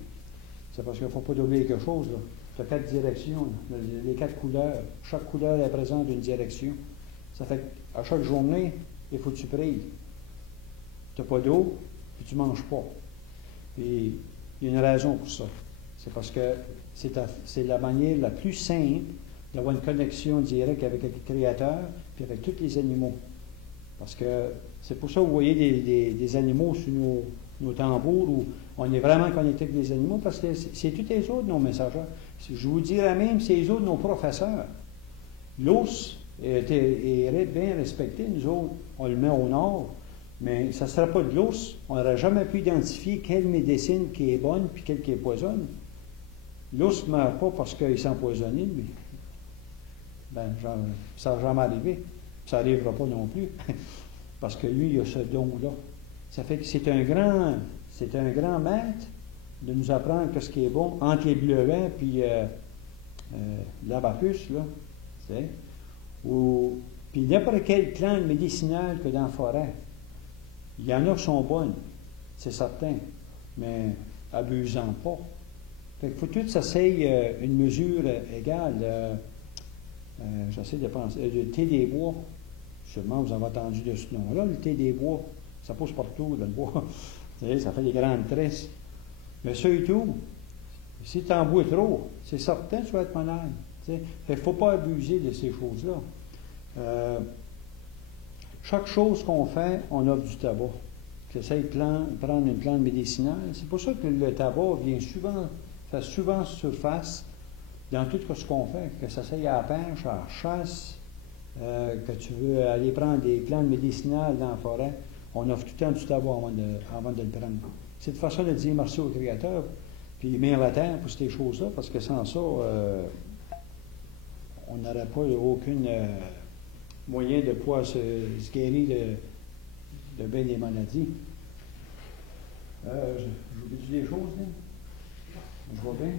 C'est parce qu'il ne faut pas oublier quelque chose. Tu as 4 directions, là, les 4 couleurs. Chaque couleur est présente d'une direction. Ça fait qu'à chaque journée, il faut que tu pries. Tu n'as pas d'eau, puis tu ne manges pas. Puis il y a une raison pour ça. C'est parce que c'est la manière la plus simple d'avoir une connexion directe avec le Créateur, puis avec tous les animaux. Parce que c'est pour ça que vous voyez des animaux sur nos tambours, où on est vraiment connecté avec les animaux, parce que c'est tous les autres nos messagers. Je vous dirais même, c'est les autres nos professeurs. L'ours est bien respecté, nous autres, on le met au nord, mais ça ne sera pas de l'ours. On n'aurait jamais pu identifier quelle médecine qui est bonne puis quelle qui est poisonne. L'ours ne meurt pas parce qu'il s'est empoisonné, lui. Ça n'a jamais arrivé. Ça n'arrivera pas non plus. Parce que lui, il a ce don-là. Ça fait que c'est un grand maître de nous apprendre ce qui est bon entre les bleuets puis l'abacus, là. Puis n'importe quelle plante médicinale que dans la forêt. Il y en a qui sont bonnes, c'est certain, mais abusant pas. Fait qu'il faut tout s'essayer une mesure égale. J'essaie de penser. Le thé des bois, sûrement vous avez entendu de ce nom-là, le thé des bois, ça pousse partout, le bois. Ça fait des grandes tresses. Mais ça et tout, si tu en bois trop, c'est certain que tu vas être malade. Fait qu'il ne faut pas abuser de ces choses-là. Chaque chose qu'on fait, on offre du tabac. J'essaie de prendre une plante médicinale. C'est pour ça que le tabac fait souvent surface dans tout ce qu'on fait, que ça soit à la pêche, à la chasse, que tu veux aller prendre des plantes médicinales dans la forêt, on offre tout le temps du tabac avant de le prendre. C'est une façon de dire merci au Créateur, puis mettre la terre pour ces choses-là, parce que sans ça, on n'aurait pas aucun moyen de pouvoir se guérir de bien des maladies. J'oublie des choses, là? Je vois bien.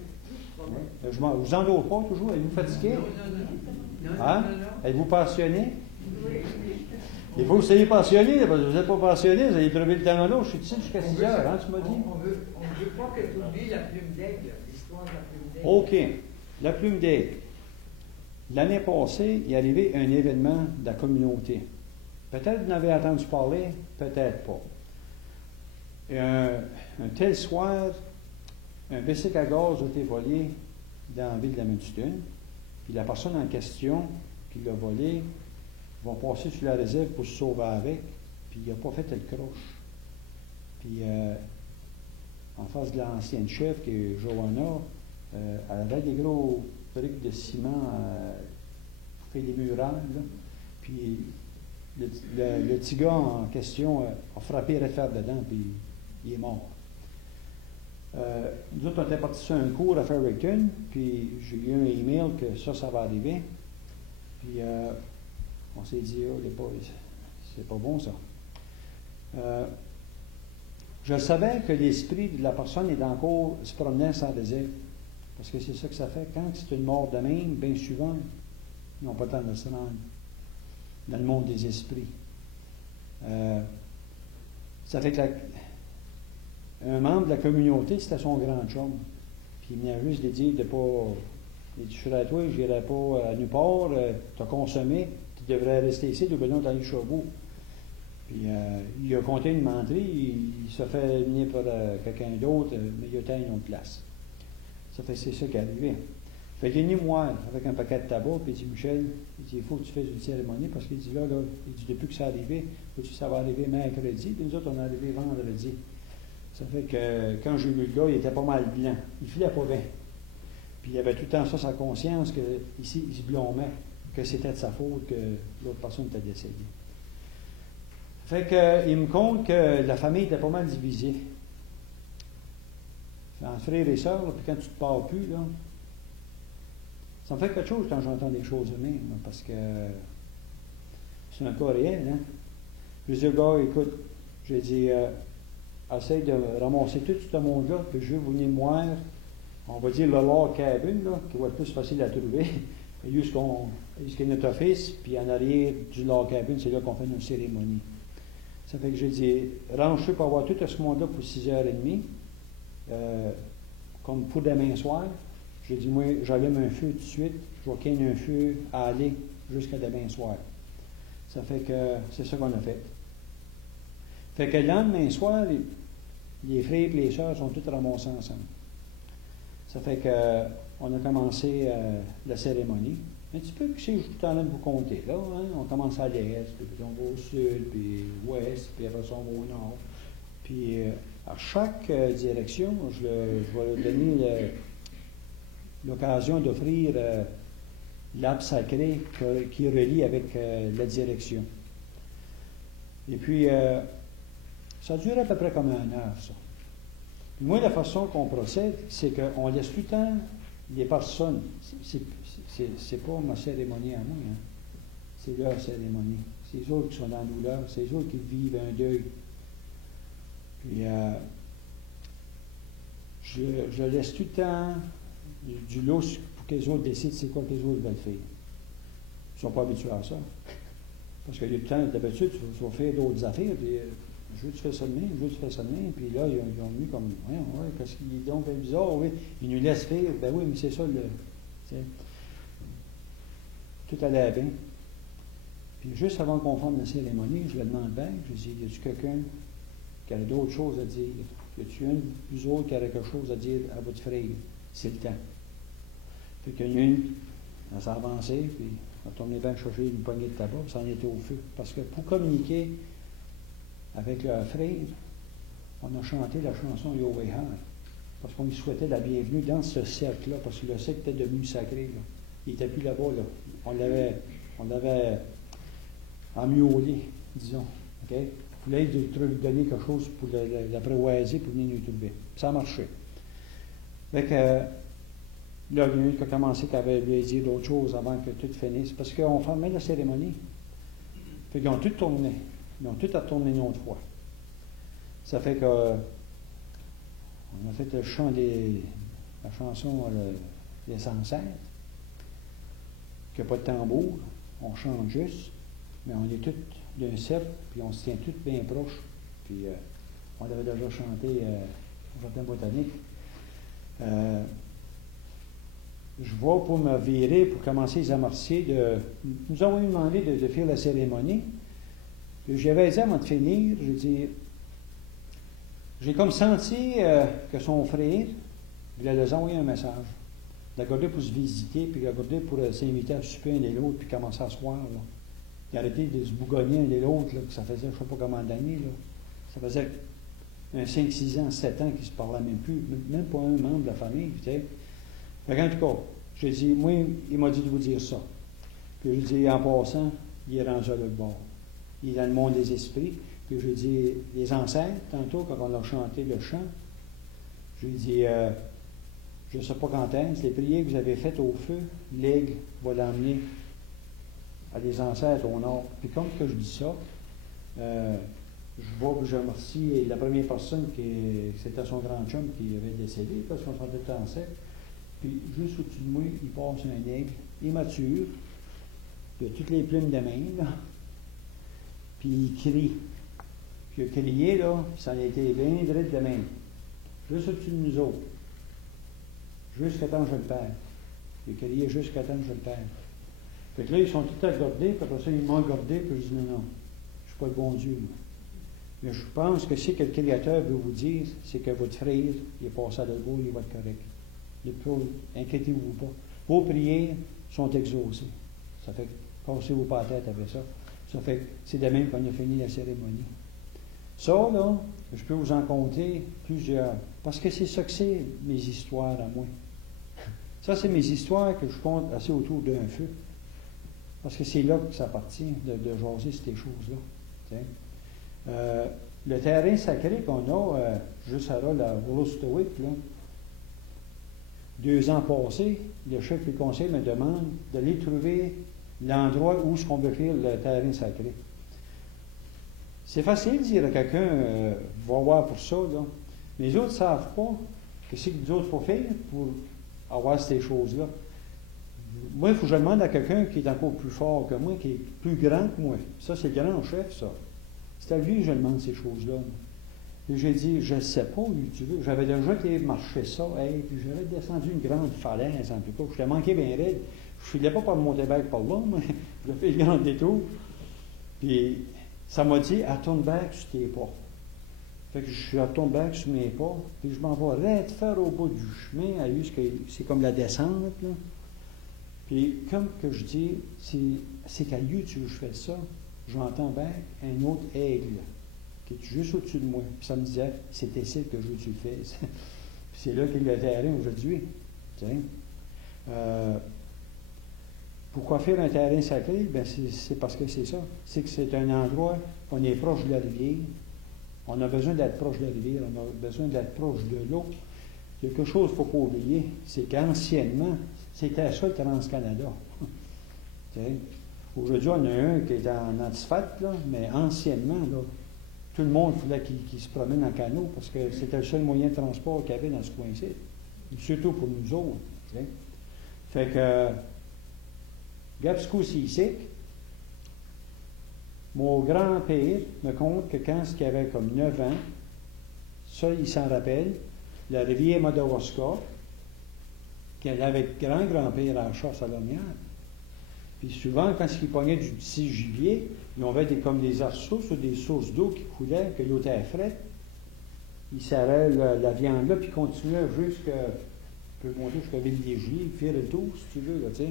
Ouais. Vous endors pas toujours? Êtes-vous fatigué? Hein? Êtes-vous passionné? Il faut que vous soyez passionné, parce que vous n'êtes pas passionné, vous allez trouver le temps là. Je suis ici jusqu'à 6 heures, hein, tu m'as dit? On veut pas que tu oublies la plume d'aigle, l'histoire de la plume d'aigle. OK. La plume d'aigle. L'année passée, il est arrivé un événement de la communauté. Peut-être vous en avez entendu parler, peut-être pas. Un tel soir, un bicycle à gaz a été volé dans la ville de la Multitude, puis la personne en question qui l'a volé va passer sur la réserve pour se sauver avec, puis il n'a pas fait le croche. Puis en face de l'ancienne chef, qui est Johanna, elle avait des gros briques de ciment pour faire des murales, là. Puis le petit gars en question a frappé de fer dedans, puis il est mort. Nous autres, on était partis sur un cours à Fredericton, puis j'ai eu un email que ça va arriver. Puis on s'est dit, oh les boys, c'est pas bon ça. Je savais que l'esprit de la personne est encore se promenait sans réserve. Parce que c'est ça que ça fait. Quand c'est une mort de même, bien souvent, ils n'ont pas le temps de se rendre dans le monde des esprits. Ça fait que un membre de la communauté, c'était son grand chum. Puis il venait juste de dire de pas. Il dit, je serais à toi, je n'irai pas à nulle part, tu as consommé, tu devrais rester ici, ou bien non, tu as eu Chauveau. Puis il a compté une menterie, il se fait venir par quelqu'un d'autre, mais il a été à une autre place. Ça fait c'est ça qui est arrivé. Fait qu'il est venu moi avec un paquet de tabac, puis il dit Michel, il faut que tu fasses une cérémonie, parce qu'il dit là, il dit depuis que ça arrivé, ça va arriver mercredi, puis nous autres on est arrivé vendredi. Ça fait que quand j'ai vu le gars, il était pas mal blanc. Il filait pas bien. Puis il avait tout le temps ça sa conscience que ici, il se blâmait, que c'était de sa faute que l'autre personne était décédée. Fait que il me compte que la famille était pas mal divisée. Entre frères et sœurs, puis quand tu te parles plus, là, ça me fait quelque chose quand j'entends des choses de même, parce que c'est un cas réel, hein. Je dis au gars, écoute, j'ai dit, essaye de ramasser tout ce monde-là, que je veux venir voir, on va dire le log cabin, là, qui va être plus facile à trouver. Jusqu'à notre office, puis en arrière du log cabin, c'est là qu'on fait nos cérémonies. Ça fait que j'ai dit, range-toi pour avoir tout ce monde-là pour 6h30, comme pour demain soir. J'ai dit, moi, j'allume un feu tout de suite, je vais qu'il y ait un feu à aller jusqu'à demain soir. Ça fait que c'est ça qu'on a fait. Fait que le lendemain soir, les frères et les sœurs sont tous ramassés ensemble. Ça fait que on a commencé la cérémonie. Un petit peu, puis je suis tout en train de vous compter, là. Hein? On commence à l'est, puis on va au sud, puis ouest, puis après ça, on va au nord. Puis à chaque direction, je vais leur donner l'occasion d'offrir l'arbre sacré qui relie avec la direction. Et puis, ça dure à peu près comme 1 heure, ça. Puis moi, la façon qu'on procède, c'est qu'on laisse tout le temps les personnes. C'est pas ma cérémonie à moi, hein. C'est leur cérémonie. C'est eux autres qui sont dans la douleur, c'est eux autres qui vivent un deuil. Puis, je laisse tout le temps du lousse pour que les autres décident c'est quoi que les autres veulent faire. Ils ne sont pas habitués à ça. Parce qu'il y a du temps, d'habitude, tu vas faire d'autres affaires, puis je veux que tu fasses ça de même, je veux que tu fasses ça de même, puis là, ils ont mis comme, ouais, parce qu'il est donc bizarre, oui, ils nous laissent faire, ben oui, mais c'est ça, tout allait bien. Puis juste avant qu'on forme la cérémonie, je le demande bien, je dis, y a-tu quelqu'un qui a d'autres choses à dire? Y a-tu un de vous autres qui a quelque chose à dire à votre frère? C'est le temps. Fait qu'il y en a une, elle s'est avancée, puis quand on est bien chercher une poignée de tabac, ça en était au feu. Parce que pour communiquer avec leur frère, on a chanté la chanson Yo Way High. Parce qu'on lui souhaitait la bienvenue dans ce cercle-là, parce que le cercle était devenu sacré, là. Il n'était plus là-bas, là. On l'avait amiolé, disons. OK? Puis là, il devait donner quelque chose pour l'apprivoiser, pour venir nous trouver. Puis ça a marché. Fait que, là, il y en a une qui a commencé, qui avait lui dit d'autres choses avant que tout finisse. Parce qu'on fermait la cérémonie. Fait qu'ils ont tout tourné. Ils ont tout à tourner une autre fois. Ça fait que on a fait le chant la chanson Les ancêtres, qui n'a pas de tambour. On chante juste, mais on est tous d'un cercle, puis on se tient tous bien proches. Puis on avait déjà chanté au jardin botanique. Je vais pour me virer, pour commencer les amorciers. Nous avons demandé de faire la cérémonie. Puis j'avais dit avant de finir, j'ai comme senti que son frère voulait leur envoyer un message. De la garder pour se visiter, puis de la garder pour s'inviter à souper un et l'autre, puis commencer à se voir. Puis arrêter de se bougonner un et l'autre, que ça faisait je ne sais pas combien d'années. Là. Ça faisait 5, 6 ans, 7 ans qu'ils ne se parlaient même plus, même pas un membre de la famille. Tu sais. Fait en tout cas, j'ai dit, moi, il m'a dit de vous dire ça. Puis j'ai dit, en passant, il est rendu à l'autre bord. Il est dans le monde des esprits. Puis j'ai dit, les ancêtres, tantôt, quand on a chanté le chant, j'ai dit, je ne sais pas quand est-ce, les prières que vous avez faites au feu, l'aigle va l'emmener à des ancêtres au nord. Puis comme que je dis ça, je vois que je remercie la première personne c'était son grand chum qui avait décédé, parce qu'on s'en était ancêtres. Puis juste au-dessus de moi, il passe un aigle immature, de toutes les plumes de main, là, puis il crie. Puis il a crié, là, puis ça en a été bien direct de main. Juste au-dessus de nous autres. Jusqu'à temps que je le perds. Il a crié jusqu'à temps que je le perds. Fait que là, ils sont tous regardés, puis après ça, ils m'ont regardé, puis je dis non, je suis pas le bon Dieu, moi. Mais je pense que ce que le Créateur veut vous dire, c'est que votre frère, il est passé à l'autre, il va être correct. Inquiétez-vous pas. Vos prières sont exaucées. Ça fait que cassez-vous pas la tête avec ça. Ça fait que c'est de même qu'on a fini la cérémonie. Ça, là, je peux vous en compter plusieurs. Parce que c'est ça que c'est, mes histoires à moi. Ça, c'est mes histoires que je compte assez autour d'un feu. Parce que c'est là que ça appartient de jaser ces choses-là. Le terrain sacré qu'on a, juste à là, Wolostowick, là, 2 ans passés, le chef du conseil me demande d'aller trouver l'endroit où est-ce qu'on veut faire le terrain sacré. C'est facile de dire à quelqu'un, va voir pour ça, là. Mais les autres ne savent pas ce que les autres faut faire pour avoir ces choses-là. Moi, il faut que je demande à quelqu'un qui est encore plus fort que moi, qui est plus grand que moi. Ça, c'est le grand chef, ça. C'est à lui que je demande ces choses-là. Et j'ai dit, je ne sais pas où tu veux. J'avais déjà été marcher ça, puis j'avais descendu une grande falaise, en tout cas. Je t'ai manqué bien raide. Je ne filais pas par Monteberg par là, mais j'ai fait le grand détour. Puis, ça m'a dit, à tourne back sur tes pas. Fait que je retourne back sur mes pas, puis je m'en vais faire au bout du chemin, c'est comme la descente, là. Puis, comme que je dis, c'est qu'à lieu tu veux que je fais ça, j'entends bien un autre aigle qui est juste au-dessus de moi. Puis ça me disait, c'est ici que je veux que tu le fasses. Puis c'est là qu'il y a le terrain aujourd'hui. Pourquoi faire un terrain sacré? Ben c'est parce que c'est ça. C'est que c'est un endroit, on est proche de la rivière. On a besoin d'être proche de la rivière, on a besoin d'être proche de l'eau. Il y a quelque chose qu'il ne faut pas oublier, c'est qu'anciennement, c'était ça le Trans-Canada. Aujourd'hui, on a un qui est en asphalte, là, mais anciennement, là, tout le monde voulait qu'il se promène en canot parce que c'était le seul moyen de transport qu'il y avait dans ce coin-ci. Surtout pour nous autres. T'sais. Fait que, Gapsco, c'est ici. Mon grand-père me compte que quand il avait comme 9 ans, ça, il s'en rappelle, la rivière Madawaska, qu'elle avait grand-grand-père à la chasse à l'Ormière. Puis souvent, quand ils pognaient du petit gibier, ils avaient comme des arceaux ou des sources d'eau qui coulaient, que l'eau était fraîche. Ils serraient la viande là, puis ils continuaient jusqu'à, je peux monter jusqu'à Ville-des-Juilles, faire le tour, si tu veux, là, tu sais.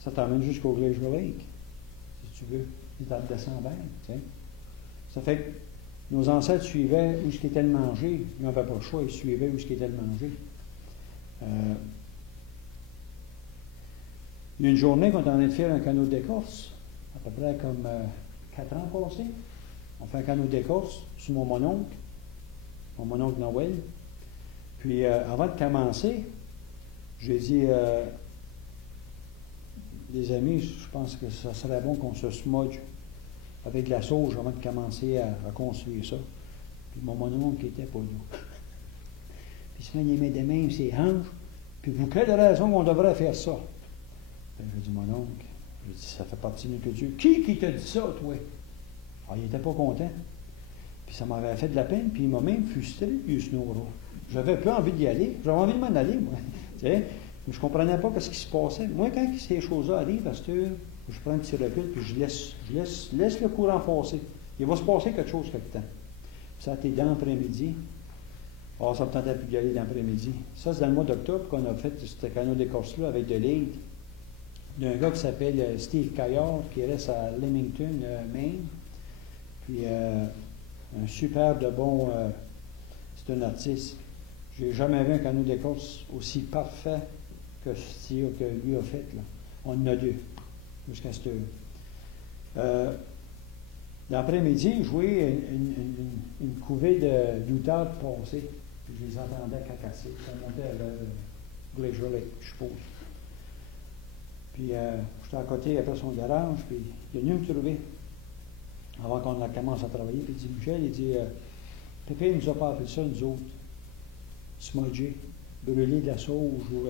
Ça t'emmène jusqu'au Glacier Lake, si tu veux. Ils t'en descendent bien, tu sais. Ça fait que nos ancêtres suivaient où ce qui était le manger. Ils n'avaient pas le choix, ils suivaient où ce qui était le manger. Il y a une journée qu'on est en train de faire un canot d'écorce, à peu près comme 4 ans passés. On fait un canot d'écorce sur mon mononcle Noël. Puis avant de commencer, j'ai dit, les amis, je pense que ça serait bon qu'on se smudge avec de la sauge avant de commencer à construire ça. Puis mon mononcle n'était pas là. Puis il se met les mains de même, ses hanches. Puis pour quelle raison on devrait faire ça? J'ai dit, mon oncle, ça fait partie de notre Dieu. Qui t'a dit ça, toi? Ah, il n'était pas content. Puis ça m'avait fait de la peine, puis il m'a même frustré, lui, ce Snowro. J'avais pas envie d'y aller. J'avais envie de m'en aller, moi. Mais je ne comprenais pas ce qui se passait. Moi, quand ces choses-là arrivent, à cette heure, je prends un petit recul, puis je laisse le courant passer. Il va se passer quelque chose quelque temps. Puis ça a été dans l'après-midi. Ah, ça me tentait plus d'y aller dans l'après-midi. Ça, c'est dans le mois d'octobre qu'on a fait ce canot d'écorce-là avec de l'aide d'un gars qui s'appelle Steve Caillard, qui reste à Leamington, Maine. Puis un super de bon, c'est un artiste. J'ai jamais vu un canot d'écorce aussi parfait que lui a fait. Là. On en a 2, jusqu'à cette heure. L'après-midi, je jouais une couvée d'outardes passées. Puis je les entendais cacasser. Ça montait à Glacier Lake, je suppose. Puis j'étais à côté après son garage, puis il est venu me trouver avant qu'on commence à travailler. Puis il dit, Michel, il dit, Pépé nous a pas appelé ça, nous autres, smudger, brûler de la sauge ou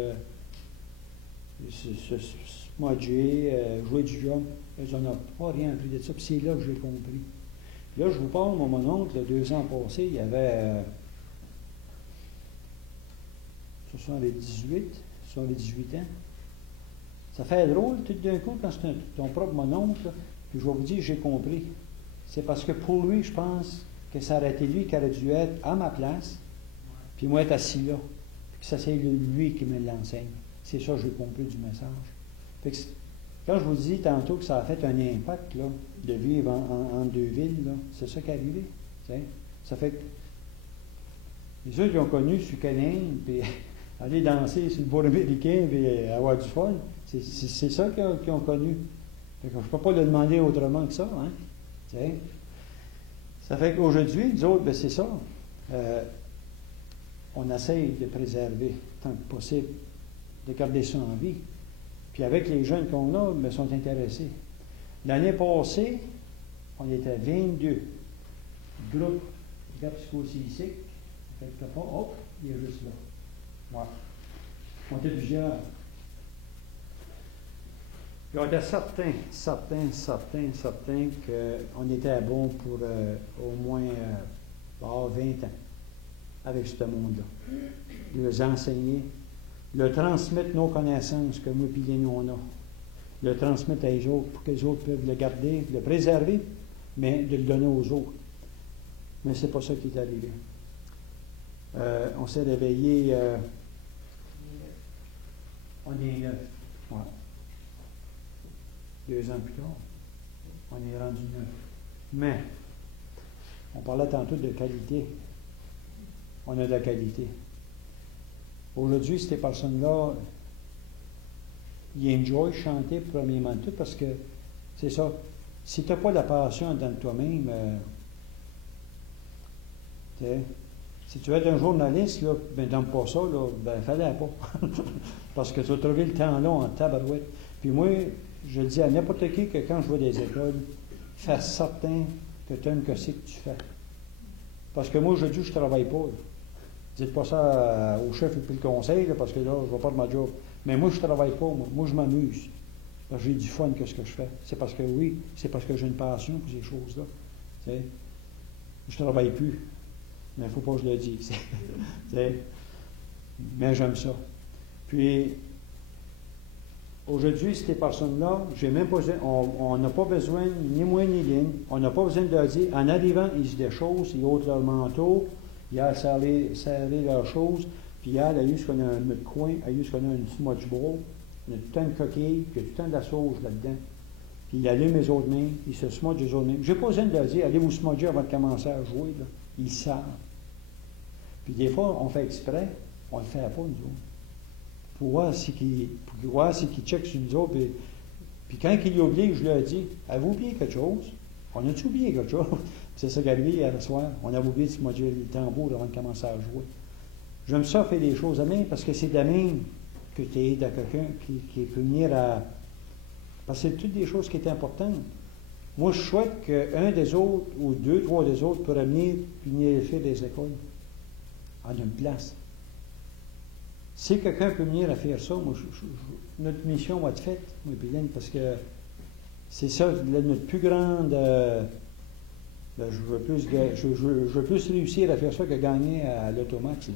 smudger, jouer du jump. On n'a pas rien appris de ça, puis c'est là que j'ai compris. Puis là, je vous parle, mon oncle, 2 ans passés, il avait 78 ans. Ça fait drôle tout d'un coup quand c'est ton propre mononcle, puis je vais vous dire, j'ai compris. C'est parce que pour lui, je pense que ça aurait été lui qui aurait dû être à ma place, puis moi être assis là. Puis ça, c'est lui qui me l'enseigne. C'est ça que j'ai compris du message. Fait que quand je vous dis tantôt que ça a fait un impact là, de vivre en deux villes, là, c'est ça qui est arrivé. T'sais. Ça fait que les ceux qui ont connu Sucanin, puis aller danser sur le bois américain, puis avoir du fun, c'est ça qu'ils ont connu. Fait que je ne peux pas le demander autrement que ça. Hein? T'sais. Ça fait qu'aujourd'hui, nous autres, ben c'est ça. On essaye de préserver tant que possible, de garder ça en vie. Puis avec les jeunes qu'on a, ils sont intéressés. L'année passée, on était 22 groupes gars psychosyliciques. Quelque part, hop, il est juste là. Ouais. On était plusieurs. Puis on était certains qu'on était bon pour au moins 20 ans avec ce monde-là. Les enseigner, le transmettre nos connaissances que moi et nous on a, le transmettre à les autres pour que les autres peuvent le garder, le préserver, mais de le donner aux autres. Mais c'est pas ça qui est arrivé. On s'est réveillé, on est 9. Ouais. 2 ans plus tard, on est rendu 9. Mais, on parlait tantôt de qualité. On a de la qualité. Aujourd'hui, ces personnes-là, ils enjoy chanter premièrement tout parce que c'est ça. Si tu n'as pas la passion dans toi-même, si tu veux être un journaliste, là, ben donne pas ça, là, ben fallait pas. Parce que tu vas trouver le temps long en tabarouette. Puis moi, je dis à n'importe qui que quand je vois des écoles, fais certain que tu aimes que c'est que tu fais. Parce que moi, aujourd'hui, je ne travaille pas. Là. Dites pas ça au chef et puis le conseil, là, parce que là, je ne vais pas de ma job. Mais moi, je ne travaille pas, moi. Moi, je m'amuse. Parce que j'ai du fun que ce que je fais. C'est parce que oui, c'est parce que j'ai une passion pour ces choses-là. T'sais. Je ne travaille plus. Mais il ne faut pas que je le dise. Mais j'aime ça. Puis, aujourd'hui, ces personnes-là, j'ai même pas, on n'a pas besoin, ni moi ni Lynn, on n'a pas besoin de leur dire, en arrivant, ils se des choses, ils ôtent leur manteau, ils ont serré leurs choses, puis elle a eu ce qu'on a dans notre coin, elle a eu ce qu'on a une smudge bowl, il y a tout le temps une coquille, puis il y a tout le temps de la sauge là-dedans. Puis il allume les autres mains, il se smudge les autres mains. J'ai pas besoin de leur dire, allez vous smudger avant de commencer à jouer, là. Ils savent. Puis des fois, on fait exprès, on ne le fait pas, nous autres. Pour voir si qu'ils checkent sur nous autres. Puis quand ils oublient, je leur dis, avez-vous oublié quelque chose? On a-tu oublié quelque chose? C'est ça qui est arrivé hier soir. On a oublié de se moduler le tambour avant de commencer à jouer. J'aime ça faire des choses à main parce que c'est de la même que tu aides à quelqu'un qui peut venir à... Parce que c'est toutes des choses qui sont importantes. Moi, je souhaite qu'un des autres, ou 2, 3 des autres, pourraient venir faire des écoles en une place. Si quelqu'un peut venir à faire ça, moi, notre mission va être faite, moi et Hélène, parce que c'est ça, notre plus grande... je veux plus réussir à faire ça que gagner à l'automax,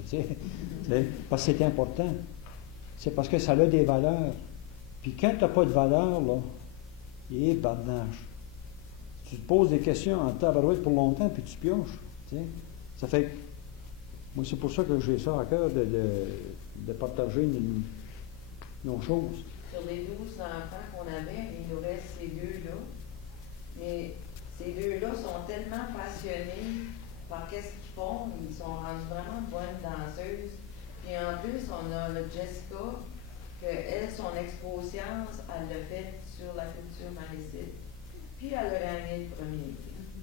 parce que c'est important. C'est parce que ça a des valeurs. Puis quand tu n'as pas de valeur, là, il est barnage. Tu te poses des questions en tabarouette pour longtemps, puis tu pioches. T'sais. Ça fait que, moi, c'est pour ça que j'ai ça à cœur de partager nos choses. Sur les 12 enfants qu'on avait, il nous reste ces 2-là. Mais ces 2-là sont tellement passionnés par qu'est-ce qu'ils font. Ils sont rendus vraiment bonnes danseuses. Puis en plus, on a le Jessica, que elle, son exposience, elle l'a fait sur la culture malécite. Puis elle a gagné le premier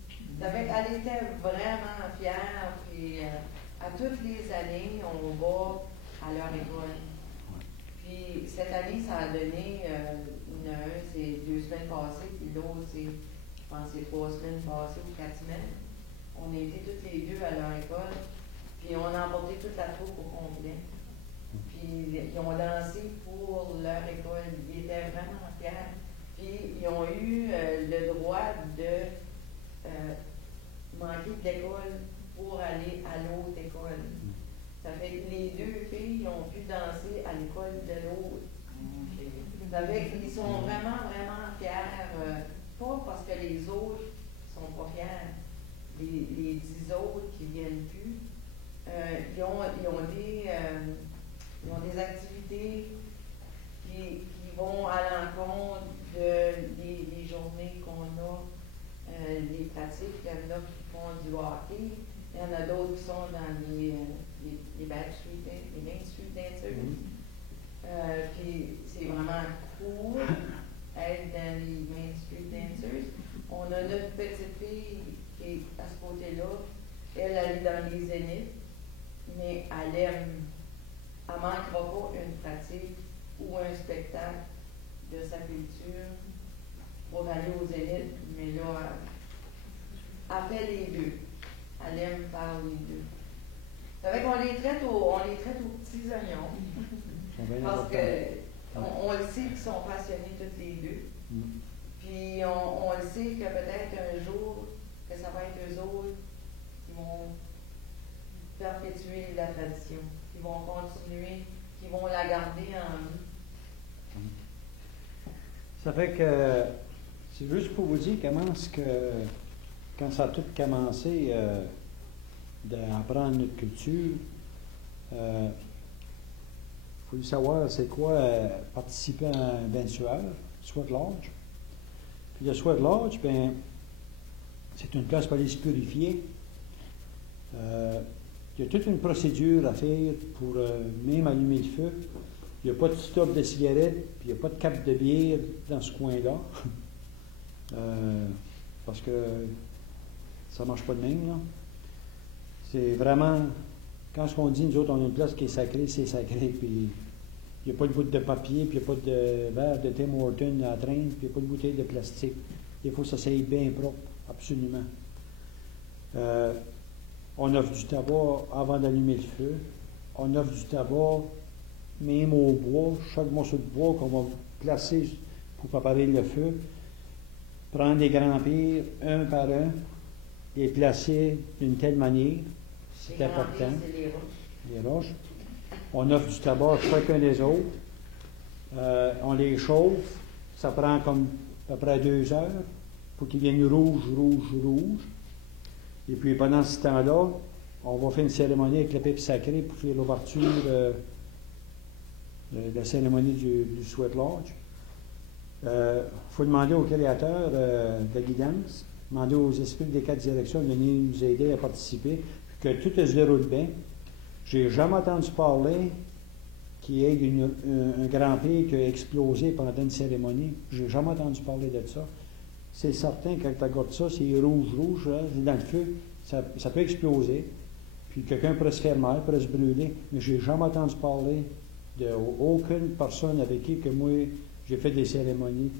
prix. Ça fait qu'elle était vraiment fière. Puis à toutes les années, on va à leur école. Puis cette année, ça a donné un, c'est 2 semaines passées, puis l'autre, c'est, je pense, c'est 3 semaines passées ou 4 semaines. On a été toutes les 2 à leur école, puis on a emporté toute la troupe au complet. Puis ils ont dansé pour leur école. Ils étaient vraiment fiers. Puis ils ont eu le droit de manquer de l'école pour aller à l'autre école. Ça fait que les 2 filles ont pu danser à l'école de l'autre. Vous savez qu'ils sont vraiment, vraiment fiers, pas parce que les autres sont pas fiers, les 10 autres qui viennent plus, ils ont des activités qui vont à l'encontre des journées qu'on a, les pratiques. Il y en a qui font du hockey, il y en a d'autres qui sont dans les Backstreet, les Main Street Dancers. Puis c'est vraiment cool être dans les Main Street Dancers. On a notre petite fille qui est à ce côté-là. Elle est dans les Zéniths, mais elle manquera pas une pratique ou un spectacle de sa culture pour aller aux Zéniths, mais là, elle fait les deux. Elle aime faire les deux. Ça fait qu'on les traite aux petits oignons. Parce qu'on le sait qu'ils sont passionnés toutes les deux. Puis on le sait que peut-être un jour, que ça va être eux autres qui vont perpétuer la tradition, qui vont continuer, qui vont la garder en vie. Ça fait que, c'est juste pour vous dire quand ça a tout commencé d'apprendre notre culture, il faut savoir c'est quoi participer à un bain de sueur, Sweat Lodge. Puis le Sweat Lodge, ben, c'est une place pour aller se purifier. Il y a toute une procédure à faire pour même allumer le feu. Il n'y a pas de stop de cigarette, puis il n'y a pas de cape de bière dans ce coin-là. Parce que ça ne marche pas de même, là. C'est vraiment, quand on dit, nous autres, on a une place qui est sacrée, c'est sacré, puis il n'y a pas de bout de papier, puis il n'y a pas de verre de Tim Hortons à traîne, puis il n'y a pas de bouteille de plastique. Il faut que ça soit bien propre, absolument. On offre du tabac avant d'allumer le feu. On offre du tabac même au bois. Chaque morceau de bois qu'on va placer pour préparer le feu, prendre des grands pires un par un, les placer d'une telle manière. C'est important. Les roches. On offre du tabac à chacun des autres. On les chauffe. Ça prend comme à peu près 2 heures pour qu'ils viennent rouge. Et puis pendant ce temps-là, on va faire une cérémonie avec la pipe sacrée pour faire l'ouverture de la cérémonie du Sweat Lodge. Il faut demander au créateur de la guidance, demander aux esprits des 4 directions de venir nous aider à participer, que tout se déroule bien. Je n'ai jamais entendu parler qu'il y ait un grand-père qui a explosé pendant une cérémonie. Je n'ai jamais entendu parler de ça. C'est certain que quand tu regardes ça, c'est rouge, là, c'est dans le feu, ça peut exploser. Puis quelqu'un pourrait se faire mal, pourrait se brûler. Mais je n'ai jamais entendu parler d'aucune personne avec qui que moi j'ai fait des cérémonies.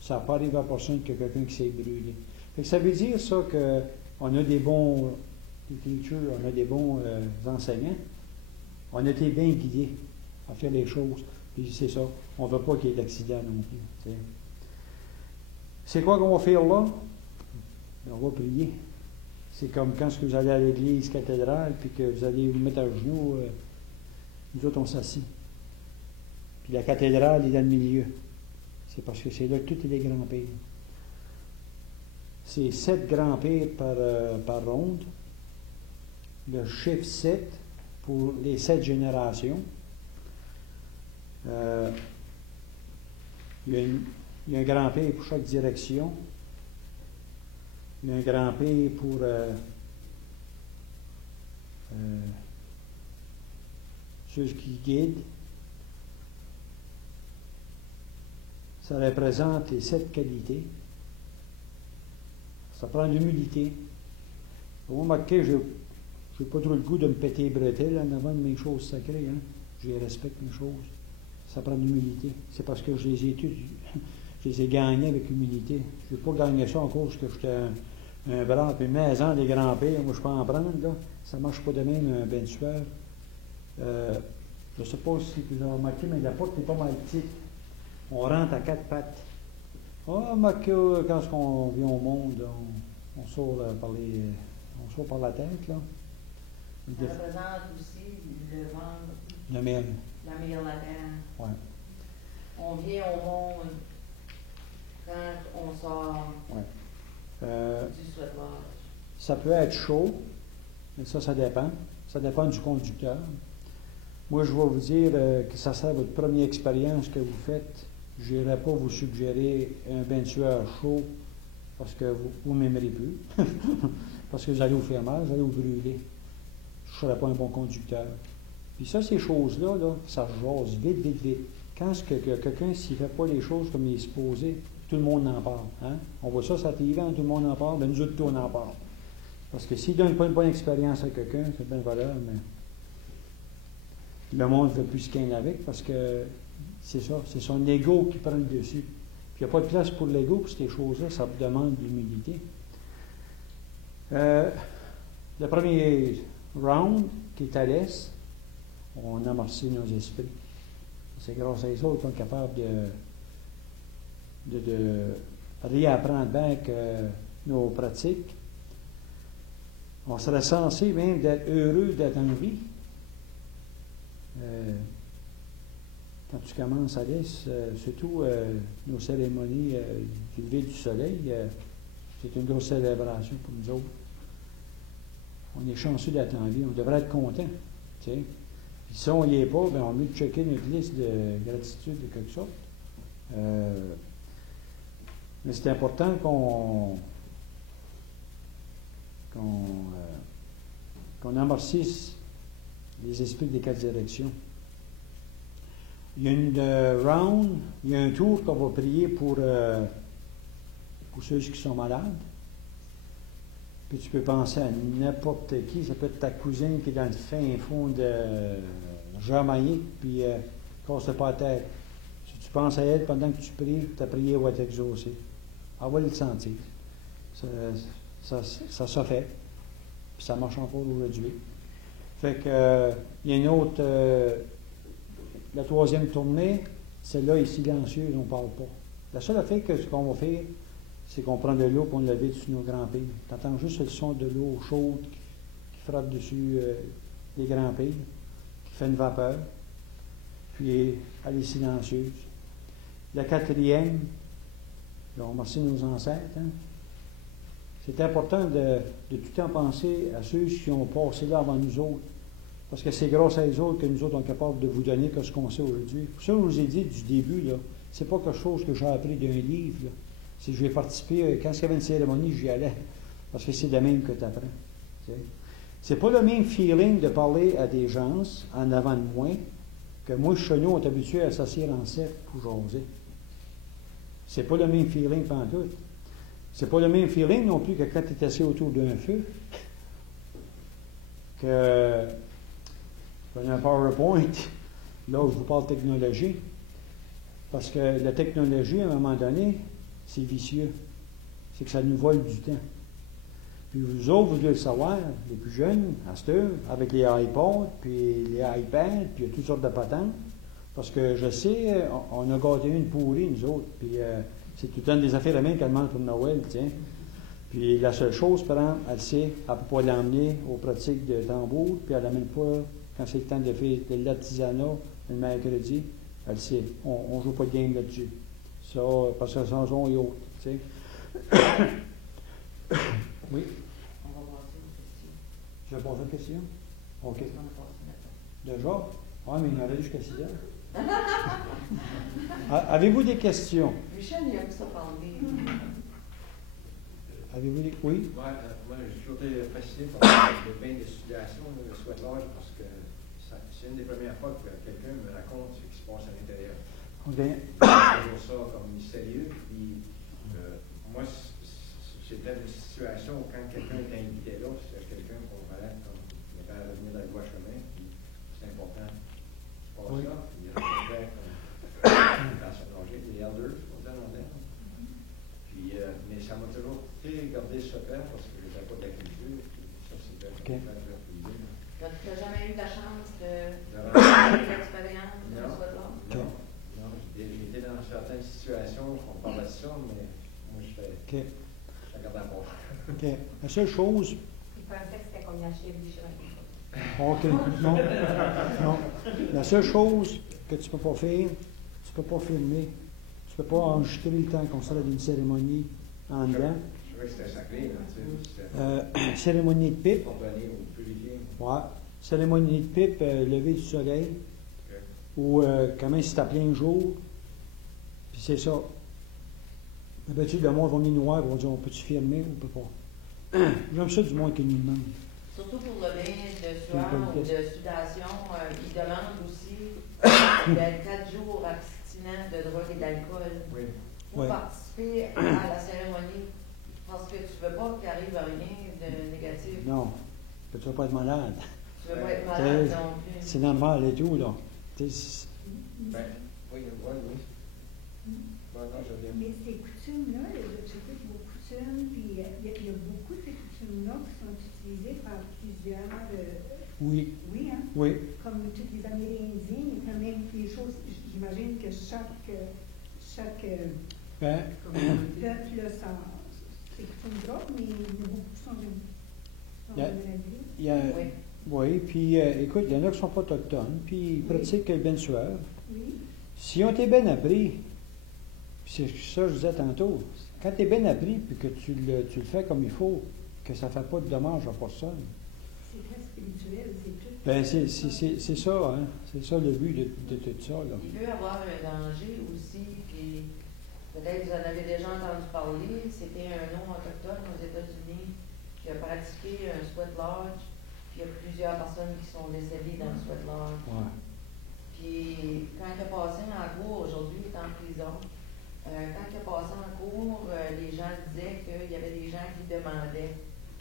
Ça n'a pas arrivé à personne que quelqu'un qui s'est brûlé. Fait que ça veut dire ça qu'on a des bons teachers, on a des bons enseignants. On a été bien guidés à faire les choses. Puis c'est ça, on ne veut pas qu'il y ait d'accident non plus. T'sais. C'est quoi qu'on va faire là? On va prier. C'est comme quand vous allez à l'église cathédrale, puis que vous allez vous mettre à genoux, nous autres on s'assit. Puis la cathédrale est dans le milieu. C'est parce que c'est là que tous les grands-pères. C'est 7 grands-pères par ronde. Le chiffre 7 pour les 7 générations. Il y a un grand-père pour chaque direction. Il y a un grand-père pour ceux qui guident. Ça représente les 7 qualités. Ça prend l'humilité. Vous remarquez, je n'ai pas trop le goût de me péter les bretelles en avant de mes choses sacrées. Hein? Je respecte mes choses. Ça prend l'humilité. C'est parce que je les ai gagnés avec humilité. Je n'ai pas gagné ça en cause que j'étais un bras, puis une maison des grands-pères. Moi, je peux en prendre. Là. Ça ne marche pas de même, un bain de sueur. Je ne sais pas si vous avez remarqué, mais la porte est pas mal petite. On rentre à 4 pattes. Ah, mais quand on vient au monde, on sort par la tête, là. Ça représente aussi le ventre. Le miel. La meilleure la terre. Oui. On vient au monde quand on sort du souhaitement. Ça peut être chaud, mais ça dépend. Ça dépend du conducteur. Moi, je vais vous dire que ça sert votre première expérience que vous faites. Je n'irai pas vous suggérer un bain de sueur chaud parce que vous ne m'aimerez plus. Parce que vous allez vous faire mal, vous allez vous brûler. Je ne serai pas un bon conducteur. Puis ça, ces choses-là, là, ça jase vite, vite, vite. Quand quelqu'un, s'il ne fait pas les choses comme il est supposé, tout le monde en parle. Hein? On voit ça sur la TV, tout le monde en parle, nous autres, on en parle. Parce que s'il ne donne pas une bonne expérience à quelqu'un, c'est bien valeur, mais le monde ne veut plus se gainer avec parce que c'est ça, c'est son ego qui prend le dessus. Puis il n'y a pas de place pour l'ego, pour ces choses-là, ça demande de l'humilité. Le premier round, qui est à l'est, on a amorcé nos esprits. C'est grâce à eux autres qu'on est capable de réapprendre avec nos pratiques. On serait censé même d'être heureux d'être en vie. Quand tu commences à l'est, surtout nos cérémonies du lever du soleil, c'est une grosse célébration pour nous autres. On est chanceux d'être en vie, on devrait être content. Tu sais. Puis si on n'y est pas, bien, on a mieux de checker notre liste de gratitude de quelque sorte. Mais c'est important qu'on amortisse les esprits des quatre directions. Il y a une round, il y a un tour qu'on va prier pour ceux qui sont malades. Puis tu peux penser à n'importe qui, ça peut être ta cousine qui est dans le fin fond de Jamaïque, puis casse pas la tête. Si tu penses à elle pendant que tu pries, ta prière va être exaucée. Elle va le sentir. Ça fait. Puis ça marche encore aujourd'hui. Fait que, il y a une autre, la troisième tournée, celle-là est silencieuse, on ne parle pas. La seule affaire que ce qu'on va faire, c'est qu'on prend de l'eau et on le vide sur nos grands-pires. Tu entends juste le son de l'eau chaude qui frappe dessus les grands-pires, qui fait une vapeur, puis elle est silencieuse. La quatrième, on remercie nos ancêtres. Hein? C'est important de tout le temps penser à ceux qui ont passé là avant nous autres. Parce que c'est grâce à eux autres que nous autres sommes capables de vous donner ce qu'on sait aujourd'hui. Pour ça, je vous ai dit du début, là, c'est pas quelque chose que j'ai appris d'un livre. Là. Si je vais participer, quand il y avait une cérémonie, j'y allais. Parce que c'est le même que tu apprends. C'est pas le même feeling de parler à des gens en avant de moi que moi, chez nous, on est habitué à s'asseoir en cercle pour jaser. C'est pas le même feeling pantoute. C'est pas le même feeling non plus que quand tu es assis autour d'un feu. Que un PowerPoint, là où je vous parle de technologie. Parce que la technologie, à un moment donné, c'est vicieux. C'est que ça nous vole du temps. Puis vous autres, vous devez le savoir, les plus jeunes, à cette heure, avec les iPods, puis les iPads, puis il y a toutes sortes de patentes. Parce que je sais, on a gâté une pourrie, nous autres, puis c'est tout le temps des affaires à main qu'elle demande pour Noël, tiens. Puis la seule chose, par exemple, elle sait, elle ne peut pas l'emmener aux pratiques de tambour, puis elle n'amène pas, quand c'est le temps de faire de l'artisanat, le mercredi, elle sait, on ne joue pas de game là-dessus. Ça, parce que sans son et autres, tu sais. Oui? On va passer aux questions. Je vais poser une question? OK. On va passer maintenant. Déjà? Oui, mais il m'en reste jusqu'à 6 heures. Avez-vous des questions? Michel, il aime ça parler. Avez-vous des... Oui? Moi, j'ai toujours été fasciné par le bain de sudation, le sweat-lodge, parce que c'est une des premières fois que quelqu'un me raconte ce qui se passe à l'intérieur. OK. Je trouve ça comme mystérieux. Puis, moi, c'était une situation où quand quelqu'un est invité là, c'est quelqu'un qu'on valait comme il avait à revenir dans le bois chemin, puis c'est important. Pas Oui. ça, puis il rencontrait comme les personnes âgées, les elders, on dit en anglais. Puis, mais ça m'a toujours fait garder ce secret parce que je n'avais pas de la culture. Puis ça, c'était OK. Tu Tu n'as jamais eu la chance de Non. faire l'expérience de Non. sweat-lodge? Non, non, j'ai été dans certaines situations, on parlait de ça, mais moi, je regardais pas. OK. La seule chose... Il pensait que c'était comme la chèvre du chemin. OK. Non. Non. La seule chose que tu ne peux pas faire, tu peux pas filmer. Tu peux pas enregistrer le temps qu'on sort d'une cérémonie en dedans. Je trouvais que c'était sacré, là, tu sais. Cérémonie de pipe. Ordonné ou purifié. Ouais. Cérémonie de pipe, lever du soleil. Ok. Ou quand même si c'est à plein jour. Puis c'est ça. D'habitude, le monde va venir nous voir et va dire on peut-tu filmer ou on peut pas. J'aime ça du monde qui nous demande. Surtout pour le bain de sueur bonne ou de question. sudation, ils demandent aussi d'être 4 jours abstinents de drogue et d'alcool Oui. pour Ouais. participer à la cérémonie. Parce que tu ne veux pas qu'il arrive rien de négatif. Non. Tu vas pas être malade. Tu ne veux pas être C'est- malade non plus. C'est normal et tout, là. T'sais, Ben, oui, oui. Bon, non, je viens. Mais ces coutumes-là, je sais que vos coutumes, puis il y a beaucoup de ces coutumes-là qui sont utilisées par plusieurs, oui, oui, hein, oui. comme tous les Amérindiens, il y a quand même des choses, j'imagine que chaque Ben, peuple a ses coutumes propres, mais il y en a beaucoup qui sont Yeah. généralisées. il y a, Oui. oui, puis écoute, il y en a qui ne sont pas autochtones, puis ils pratiquent le bain de sueur. Oui, Si on t'est bien appris, puis c'est ça que je disais tantôt, quand tu es bien appris, puis que tu le fais comme il faut, que ça ne fait pas de dommages à personne, c'est très spirituel, c'est tout. ben c'est ça, hein? C'est ça le but de tout ça, là. Il peut y avoir un danger aussi, puis peut-être vous en avez déjà entendu parler, c'était un non autochtone aux États-Unis qui a pratiqué un sweat lodge, puis il y a plusieurs personnes qui sont décédées dans le sweat lodge. Ouais. Puis quand il a passé en cours, aujourd'hui il est en prison, quand il a passé en cours, les gens disaient qu'il y avait des gens qui demandaient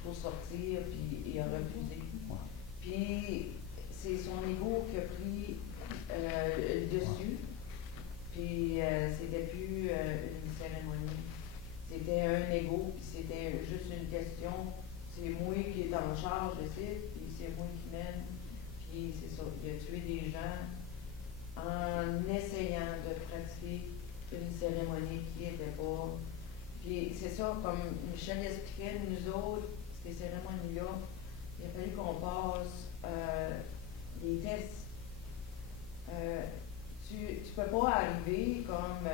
pour sortir, puis il a refusé. Ouais. Puis c'est son ego qui a pris le dessus, puis c'était plus une cérémonie. C'était un ego, puis c'était juste une question. C'est moi qui est en charge de ça, puis c'est moi qui mène. Puis c'est ça, il a tué des gens en essayant de pratiquer une cérémonie qui n'était pas. Puis c'est ça, comme Michel expliquait, nous autres, ces cérémonies-là, il a fallu qu'on passe des tests. Tu ne peux pas arriver comme,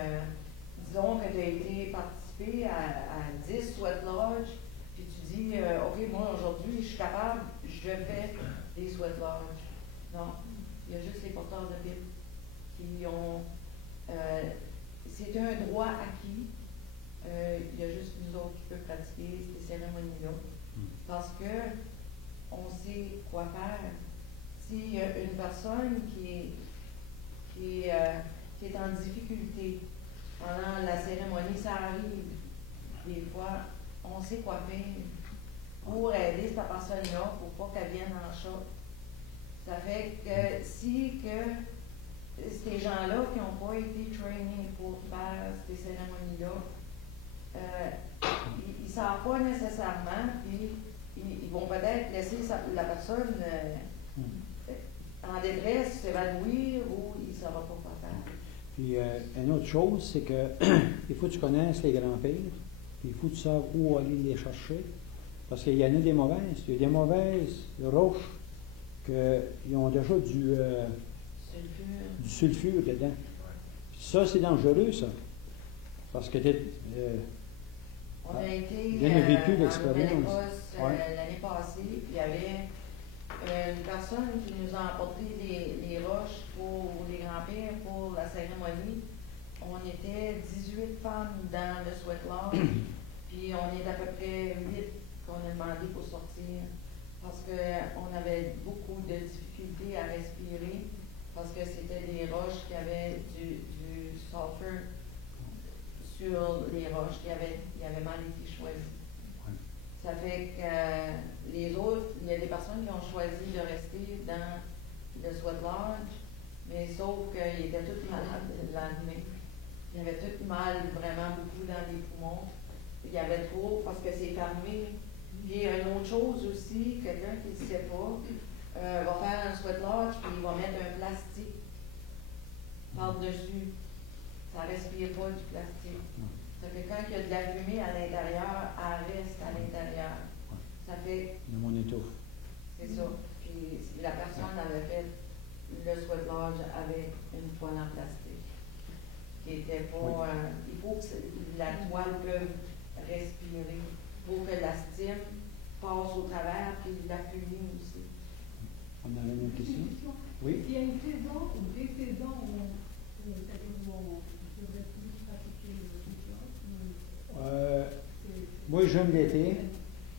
disons que tu as été participé à 10 sweat lodge, puis tu dis, OK, moi aujourd'hui, je suis capable, je fais des sweat lodge. Non, il y a juste les porteurs de pipe qui ont. C'est un droit acquis. Il y a juste nous autres qui peuvent pratiquer ces cérémonies-là. Parce que on sait quoi faire. S'il y a une personne qui est en difficulté pendant la cérémonie, ça arrive. Des fois, on sait quoi faire pour aider cette personne-là, pour pas qu'elle vienne en choc. Ça fait que si ces gens-là qui n'ont pas été trainés pour faire ces cérémonies-là, ils ne savent pas nécessairement, puis ils vont peut-être laisser la personne en détresse s'évanouir ou il ne saura pas quoi faire. Puis une autre chose, c'est que il faut que tu connaisses les grands-pères, puis il faut que tu saches où aller les chercher. Parce qu'il y en a des mauvaises. Il y a des mauvaises roches qui ont déjà du sulfure dedans. Ça, c'est dangereux, ça. Parce que On a été bien vécu en l'expérience. Nouvelle-Écosse Ouais. l'année passée, puis il y avait une personne qui nous a apporté les roches pour les grands-pères pour la cérémonie. On était 18 femmes dans le sweat lodge, puis on est à peu près 8 qu'on a demandé pour sortir parce qu'on avait beaucoup de difficultés à respirer parce que c'était des roches qui avaient du sulfure sur les roches qui avaient mal été choisies. Ouais. Ça fait que les autres, il y a des personnes qui ont choisi de rester dans le sweat lodge, mais sauf qu'ils étaient tous malades le lendemain. Ils avaient tous mal vraiment beaucoup dans les poumons. Il y avait trop parce que c'est fermé. Puis une autre chose aussi, quelqu'un qui ne sait pas, va faire un sweat lodge puis il va mettre un plastique par-dessus. Ça ne respire pas du plastique. Ça fait que quand il y a de la fumée à l'intérieur, elle reste à l'intérieur. Ça fait, de mon étouffe. c'est ça. Puis la personne avait fait le sweat lodge avec une poêle en plastique. qui était pas. Oui. Il faut que la toile peut respirer, pour que la stime passe au travers, puis la fumée aussi. On a une autre question? Oui? Il y a une saison ou des saisons c'est-à-dire où on devrait plus pratiquer le théâtre? Moi, j'aime l'été.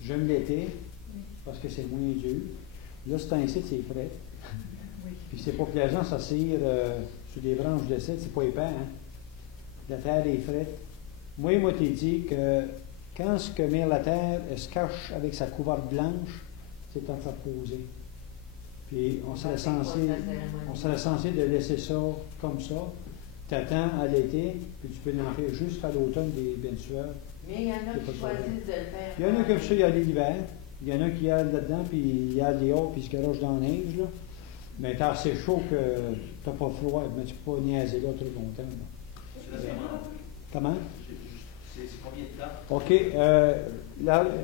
J'aime l'été parce que c'est moins dur. Là, c'est un site, c'est frais. Puis c'est pas plaisant s'asseoir sur des branches de cèdre, c'est pas épais, hein? La terre est frette. Moi, t'ai dit que quand ce que met la terre elle se cache avec sa couverte blanche, c'est à faire poser. Puis on serait censé de laisser ça comme ça. T'attends à l'été, puis tu peux l'en faire jusqu'à l'automne des bensueurs. Mais il y en a qui choisissent de le faire. Il y en a comme ça, il y a l'hiver. Il y en a qui y a là-dedans, puis il y a dehors, puis ils se garagent dans la neige, là. Mais t'as assez chaud que t'as pas froid, mais tu peux pas niaiser là trop longtemps. Là. Comment? C'est combien de temps? OK.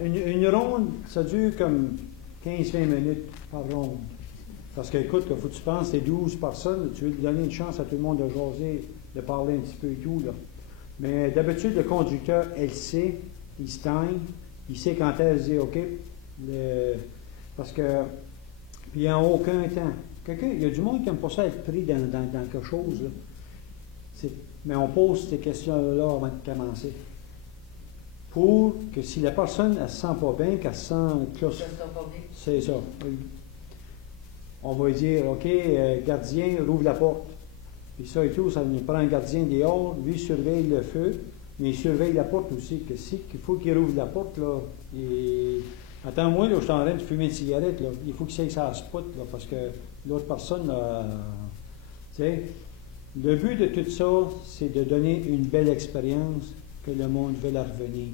Une ronde, ça dure comme 15-20 minutes par ronde. Parce que, écoute, il faut que tu penses, c'est 12 personnes, tu veux donner une chance à tout le monde de jaser, de parler un petit peu et tout, là. Mais d'habitude, le conducteur, elle sait, il se time, il sait quand elle dit OK. Parce que, puis en aucun temps. Il y a du monde qui n'aime pas ça être pris dans quelque chose, là. Mais on pose ces questions-là avant de commencer. Pour que si la personne, elle ne se sent pas bien, qu'elle se sent claustrophobique. C'est ça. On va dire, OK, gardien, rouvre la porte. Puis ça et tout, ça nous prend un gardien dehors, lui surveille le feu, mais il surveille la porte aussi, que si il faut qu'il rouvre la porte, là, attends-moi, là, je suis en train de fumer une cigarette, là, il faut qu'il s'aille sur la spot, là, parce que l'autre personne, là, tu sais, le but de tout ça, c'est de donner une belle expérience que le monde veut la revenir.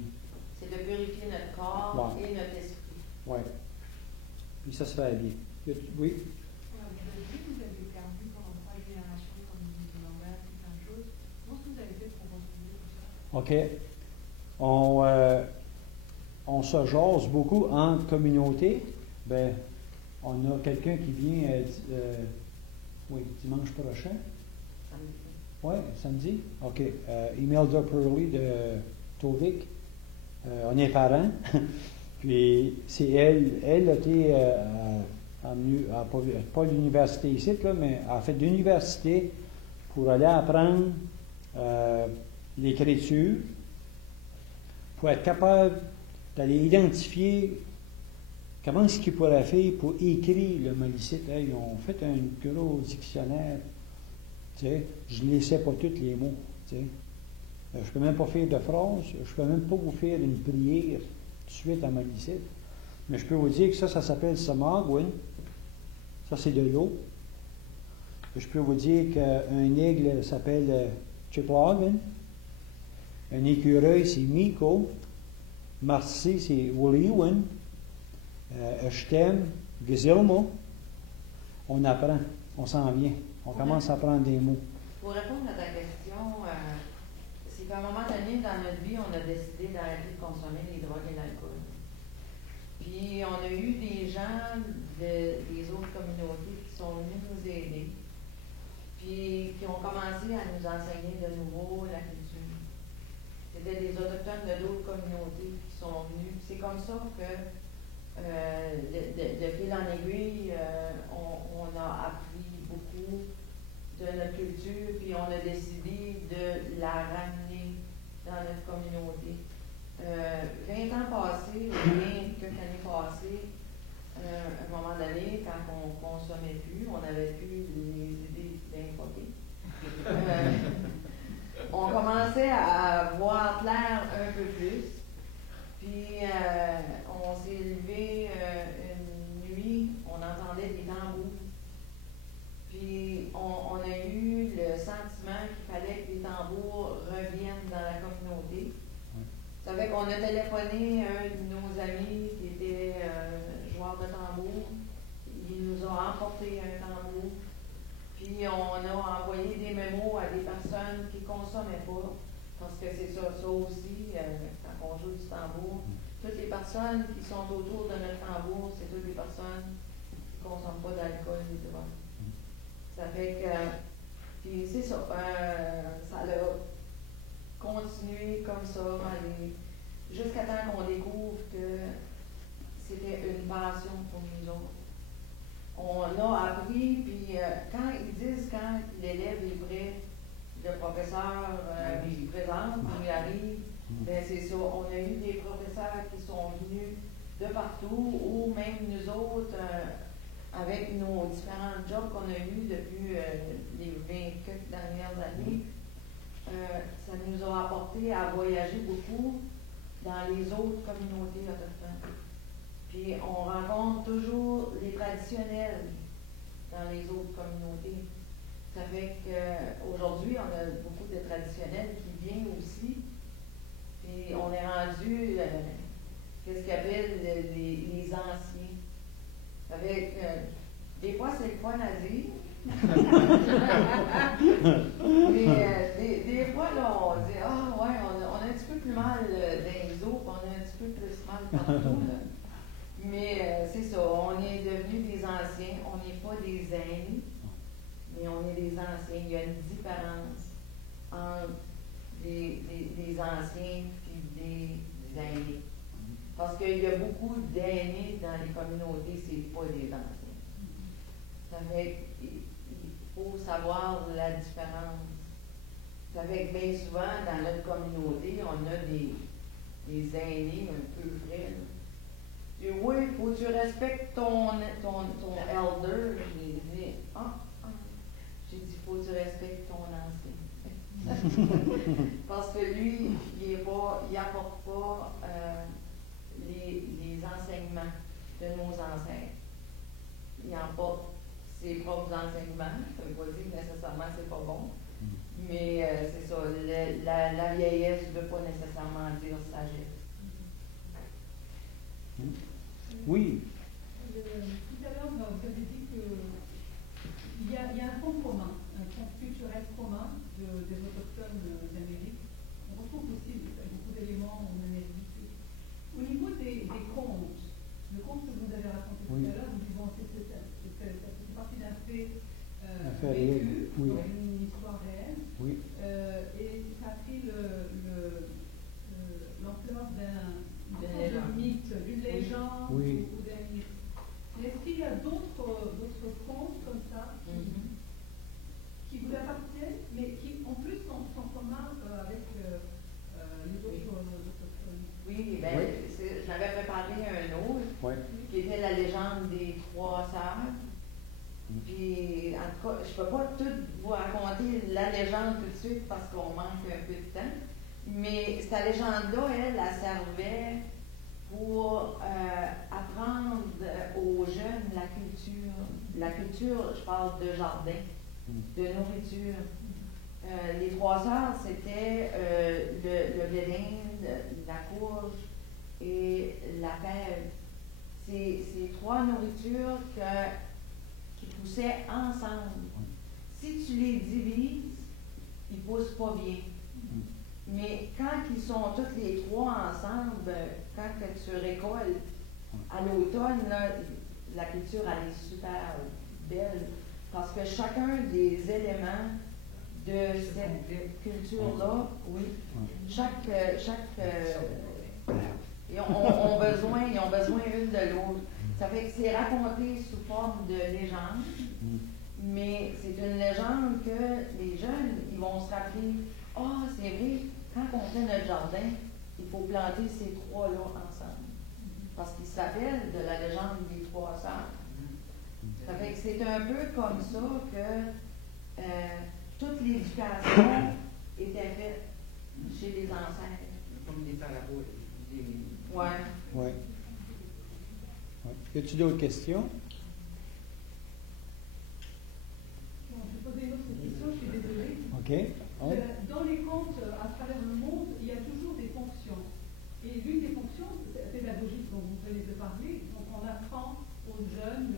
C'est de purifier notre corps et notre esprit. Oui. Puis ça se fait bien. Oui? Vous avez perdu pendant 3 générations comme grand-mère et plein de choses. Comment est-ce que vous avez fait pour revenir tout ça? OK. On se jase beaucoup en communauté. Ben, on a quelqu'un qui vient dimanche prochain. Oui, samedi. OK. Imelda Purley de Tovik. On est parents. Puis c'est elle a été pas l'université ici, là, mais elle a fait de l'université pour aller apprendre l'écriture, pour être capable d'aller identifier comment est-ce qu'ils pourraient faire pour écrire le malicite. Ils ont fait un gros dictionnaire. Tu sais, je ne les sais pas tous les mots. Tu sais. Je ne peux même pas faire de phrase. Je ne peux même pas vous faire une prière tout de suite en malicite. Mais je peux vous dire que ça s'appelle Samagwin. Ça, c'est de l'eau. Je peux vous dire qu'un aigle s'appelle Chiplagan. Un écureuil, c'est Miko. Marcy, c'est Woliwin. Je t'aime, Gizilmo. On apprend, on s'en vient. On commence à apprendre des mots. Pour répondre à ta question, c'est qu'à un moment donné dans notre vie, on a décidé d'arrêter de consommer les drogues et l'alcool. Puis on a eu des gens des autres communautés qui sont venus nous aider, puis qui ont commencé à nous enseigner de nouveau la culture. C'était des autochtones de d'autres communautés qui sont venus. C'est comme ça que, de fil en aiguille, on a appris beaucoup de notre culture, puis on a décidé de la ramener dans notre communauté. 20 ans passés, ou bien quelques années passées, à un moment donné, quand on ne consommait plus, on n'avait plus les idées d'infoquer. On commençait à voir clair un peu plus. Puis on s'est levé une nuit, on entendait des tambours. Puis on a eu le sentiment qu'il fallait que les tambours reviennent dans la communauté. Ça fait qu'on a téléphoné à un de nos amis qui était joueur de tambour. Il nous a emporté un tambour. Puis on a envoyé des mémos à des personnes qui ne consommaient pas. Parce que c'est ça aussi, quand on joue du tambour. Toutes les personnes qui sont autour de notre tambour, c'est toutes les personnes qui ne consomment pas d'alcool et de drogue. Ça fait que Puis c'est ça, ça a continué comme ça, jusqu'à temps qu'on découvre que c'était une passion pour nous autres. On a appris, puis quand ils disent, quand l'élève est prêt, le professeur il présente, il arrive, ben c'est ça, on a eu des professeurs qui sont venus de partout, ou même nous autres, avec nos différents jobs qu'on a eus depuis les 20 quelques dernières années, ça nous a apporté à voyager beaucoup dans les autres communautés autochtones. Puis on rencontre toujours les traditionnels dans les autres communautés. Ça fait qu'aujourd'hui, on a beaucoup de traditionnels qui viennent aussi. Puis on est rendu, qu'est-ce qu'ils appellent les anciens. Ça fait que des fois, c'est le fun à dire. Mais des fois, là, on dit, ah ouais, on a un petit peu plus mal dans les os, on a un petit peu plus mal partout. Là. Mais c'est ça, on est devenus des anciens, on n'est pas des aînés, mais on est des anciens. Il y a une différence entre des anciens et des aînés. Parce qu'il y a beaucoup d'aînés dans les communautés, c'est pas des anciens. Ça fait qu'il faut savoir la différence. Ça fait que bien souvent, dans notre communauté, on a des aînés un peu frais. J'ai dit, oui, il faut que tu respectes ton elder. J'ai dit, j'ai dit, il faut que tu respectes ton ancien. Parce que lui, il n'apporte pas les enseignements de nos ancêtres. Il apporte ses propres enseignements. Ça ne veut pas dire nécessairement que c'est pas bon. Mais c'est ça, la vieillesse ne veut pas nécessairement dire sagesse. Oui. Tout à l'heure, vous avez dit qu'il y a un fond commun, un fond culturel commun des autochtones d'Amérique. On retrouve aussi beaucoup d'éléments en Amérique du Sud. Au niveau des contes, le conte que vous avez raconté tout à l'heure, vous dites, bon, c'est partie d'un fait vécu, oui. une histoire réelle, Oui. et ça a pris l'ampleur d'un mythe, d'une légende ou d'un mythe. Est-ce qu'il y a d'autres contes comme ça qui vous appartiennent, mais qui en plus sont communs avec les autres autochtones? Oui, bien, j'avais préparé un autre qui était la légende des 3 sœurs. Puis, en tout cas, je ne peux pas tout vous raconter la légende tout de suite parce qu'on manque un peu de temps. Mais cette légende-là, elle servait pour apprendre aux jeunes la culture. La culture, je parle de jardin, de nourriture. Les 3 sœurs, c'était le bédin, la courge et la fève. C'est 3 nourritures qui poussaient ensemble. Si tu les divises, ils ne poussent pas bien. Mais quand ils sont tous les 3 ensemble, quand tu récoltes à l'automne, la culture elle est super belle parce que chacun des éléments de cette culture-là, ils ont besoin une de l'autre. Ça fait que c'est raconté sous forme de légende, mais c'est une légende que les jeunes, ils vont se rappeler, c'est vrai, quand on fait notre jardin, il faut planter ces 3-là ensemble. Parce qu'ils s'appellent de la légende des 3 sœurs. Ça fait que c'est un peu comme ça que toute l'éducation était faite chez les ancêtres. Comme des paraboles. Ouais. Y a-t-il d'autres questions? Bon, je vais poser une autre question, je suis désolée. OK. Dans les contes à travers le monde, il y a toujours des fonctions. Et l'une des fonctions pédagogiques dont vous venez de parler, donc on apprend aux jeunes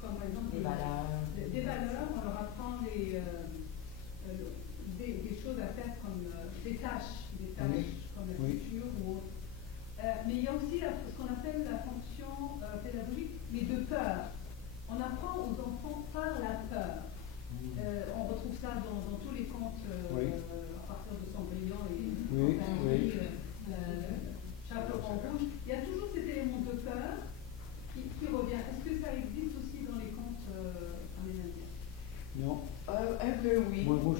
comme par exemple des valeurs, on leur apprend des choses à faire comme des tâches comme la culture ou autre. Mais il y a aussi ce qu'on appelle la fonction pédagogique, mais de peur. On apprend aux enfants par la peur. On retrouve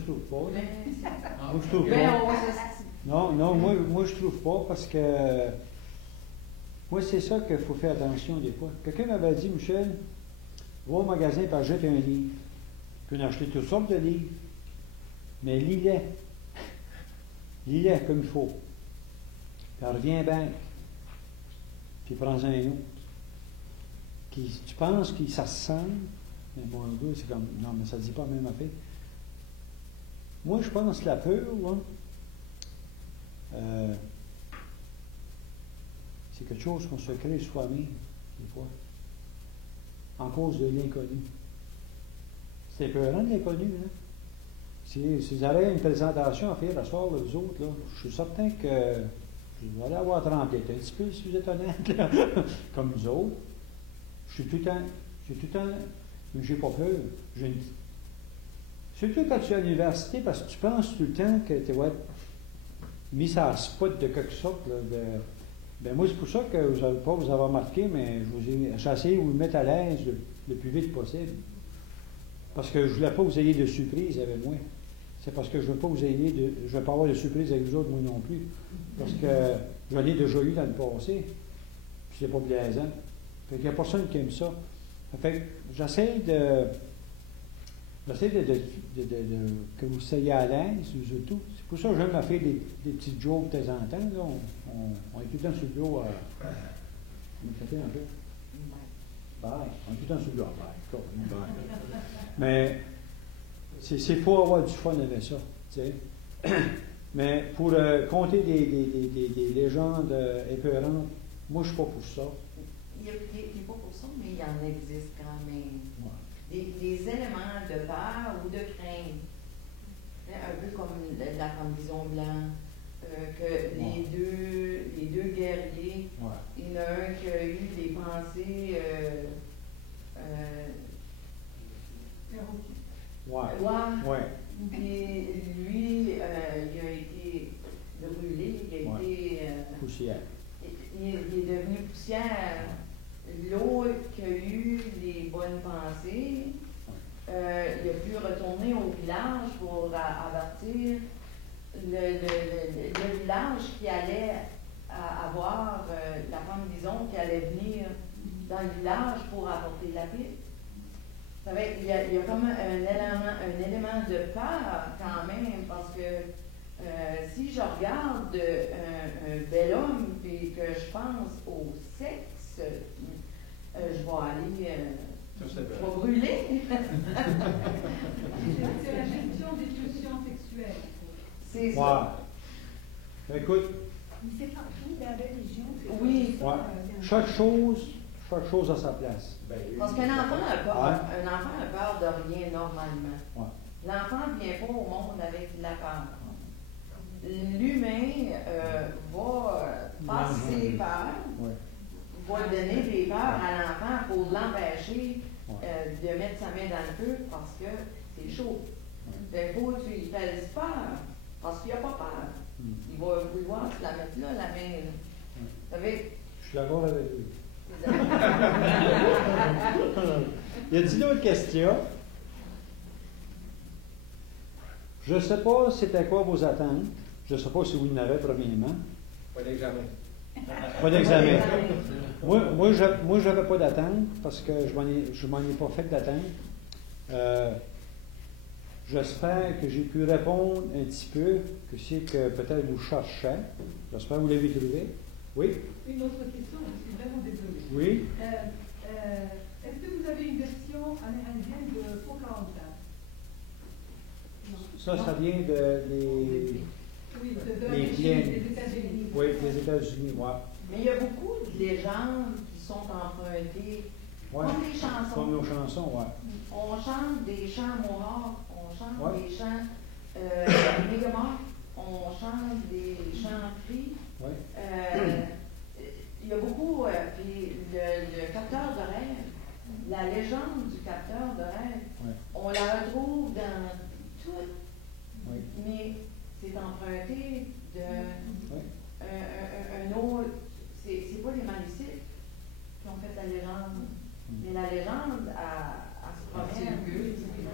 trouve pas. Là. Ben, Moi, je trouve ben, pas. on s'estime. Non, moi, je trouve pas parce que. Moi, c'est ça qu'il faut faire attention des fois. Quelqu'un m'avait dit, Michel, va au magasin et achète un livre. Tu peux en acheter toutes sortes de livres. Mais lis-les. Lis-les comme il faut. Puis reviens bien. Puis prends-en un autre. Tu penses que ça se sent, mais mon dos, c'est comme. Non, mais ça ne dit pas la même affaire. Moi, je pense que la peur, c'est quelque chose qu'on se crée soi-même, des fois, en cause de l'inconnu. C'est peurant de l'inconnu, hein? Si vous avez une présentation à faire à soir, là, vous autres, là, je suis certain que vous allez avoir trempé un petit peu, si vous êtes honnête, là, comme nous autres. Je suis tout le temps, mais j'ai pas peur. Surtout quand tu es à l'université, parce que tu penses tout le temps que tu vas être mis sur la spot de quelque sorte. Là, ben moi, c'est pour ça que vous n'allez pas vous avoir remarqué, mais j'ai essayé de vous mettre à l'aise le plus vite possible. Parce que je ne voulais pas que vous ayez de surprises avec moi. C'est parce que je ne veux pas que je veux pas avoir de surprises avec vous autres, moi non plus. Parce que j'en ai déjà eu dans le passé. Puis c'est pas plaisant. Fait qu'il n'y a personne qui aime ça. Fait que j'essaie que vous soyez à l'aise, vous autres. C'est pour ça que j'aime faire des petites jokes de temps en temps. Là. On est tout le temps sur le bureau à. On me fait un peu. Bye. On est tout le temps sur le bureau à bye. Mais c'est faut avoir du fun avec ça. Tu sais. Mais pour compter des légendes épeurantes, moi je ne suis pas pour ça. Il n'est pas pour ça, mais il en existe quand même. Ouais. Des éléments de peur ou de crainte. Un peu comme la combinaison blanc, que les deux guerriers, il y en a un qui a eu des pensées Puis lui, il a été brûlé, il a été poussière. Il est devenu poussière. L'autre qui a eu les bonnes pensées, il a pu retourner au village pour avertir le village qui allait avoir la combinaison qui allait venir dans le village pour apporter la paix. Il y a comme un élément de peur quand même, parce que si je regarde un bel homme et que je pense au sexe, je vais aller. Je vais brûler. C'est la gestion des pulsions sexuelles. C'est ça. Écoute. Mais c'est partout dans la religion. Oui. Chaque chose à sa place. Parce qu'un enfant a peur de rien normalement. Ouais. L'enfant ne vient pas au monde avec la peur. L'humain va passer ses peurs, va donner des peurs à l'enfant pour l'empêcher de mettre sa main dans le feu parce que c'est chaud. Il faut que tu lui fasses peur parce qu'il n'a pas peur. Il va vouloir se la mettre là, la main. Vous savez? Je suis d'accord avec lui. Y a-t-il d'autres questions? Je ne sais pas c'était quoi vos attentes. Je ne sais pas si vous en avez premièrement. Pas d'examen. Pas d'examen. Moi, je n'avais pas d'attente parce que je m'en ai pas fait d'attente. J'espère que j'ai pu répondre un petit peu, que c'est que peut-être vous cherchez. J'espère que vous l'avez trouvé. Oui? Une autre question, je suis vraiment désolée. Oui? Est-ce que vous avez une version amérindienne de Pocahontas? Ça vient de les plaines. Des États-Unis. Oui, des États-Unis, oui. Mais il y a beaucoup de légendes qui sont empruntées, comme les chansons. Comme nos chansons, oui. On chante des chants Mohawks, on chante des chants Mi'kmaq, on chante des chants Cris. Oui. Il y a beaucoup, puis le capteur de rêve, la légende du capteur de rêve, on la retrouve dans tout, mais c'est emprunté un autre. C'est pas les Malécites qui ont fait la légende, mais la légende, elle se promène.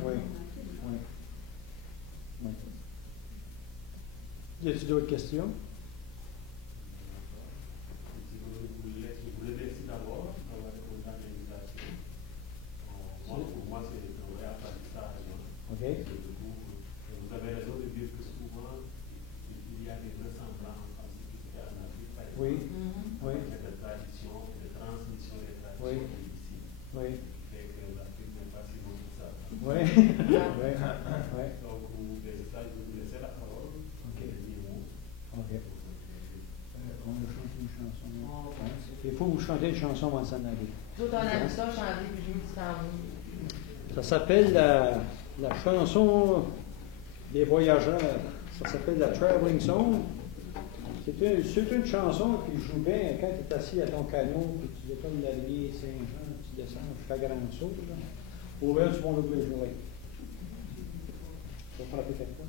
Oui. Oui. avez d'autres questions? Je vous remercie d'abord d'avoir répondu à l'invitation. Pour moi, c'est un vrai apprentissage. OK. Vous avez raison de dire que souvent, il y a des ressemblances en ce qui se fait en Afrique, par exemple. Oui. Mhm. Oui. Il y a des traditions, des transmissions des traditions ici. Oui. Et que l'Afrique n'est pas si loin que ça. Oui. Oui. Oui. Donc, c'est ça, je vais vous laisser la parole. OK. OK. On va chanter une chanson. Oh, Hein? Il faut vous chanter une chanson avant de s'en aller. Tout on aime ça, chanter, puis jouer du tambour. Ça s'appelle la chanson des voyageurs. Ça s'appelle la Traveling Song. C'est une chanson qui joue bien quand tu es assis à ton canot, puis tu décolles la rivière Saint-Jean, tu descends jusqu'à Grande-Saule. Au vert, tu vas l'ouvrir le jouet. Tu vas frapper quelque fois.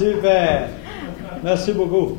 Super. Merci beaucoup.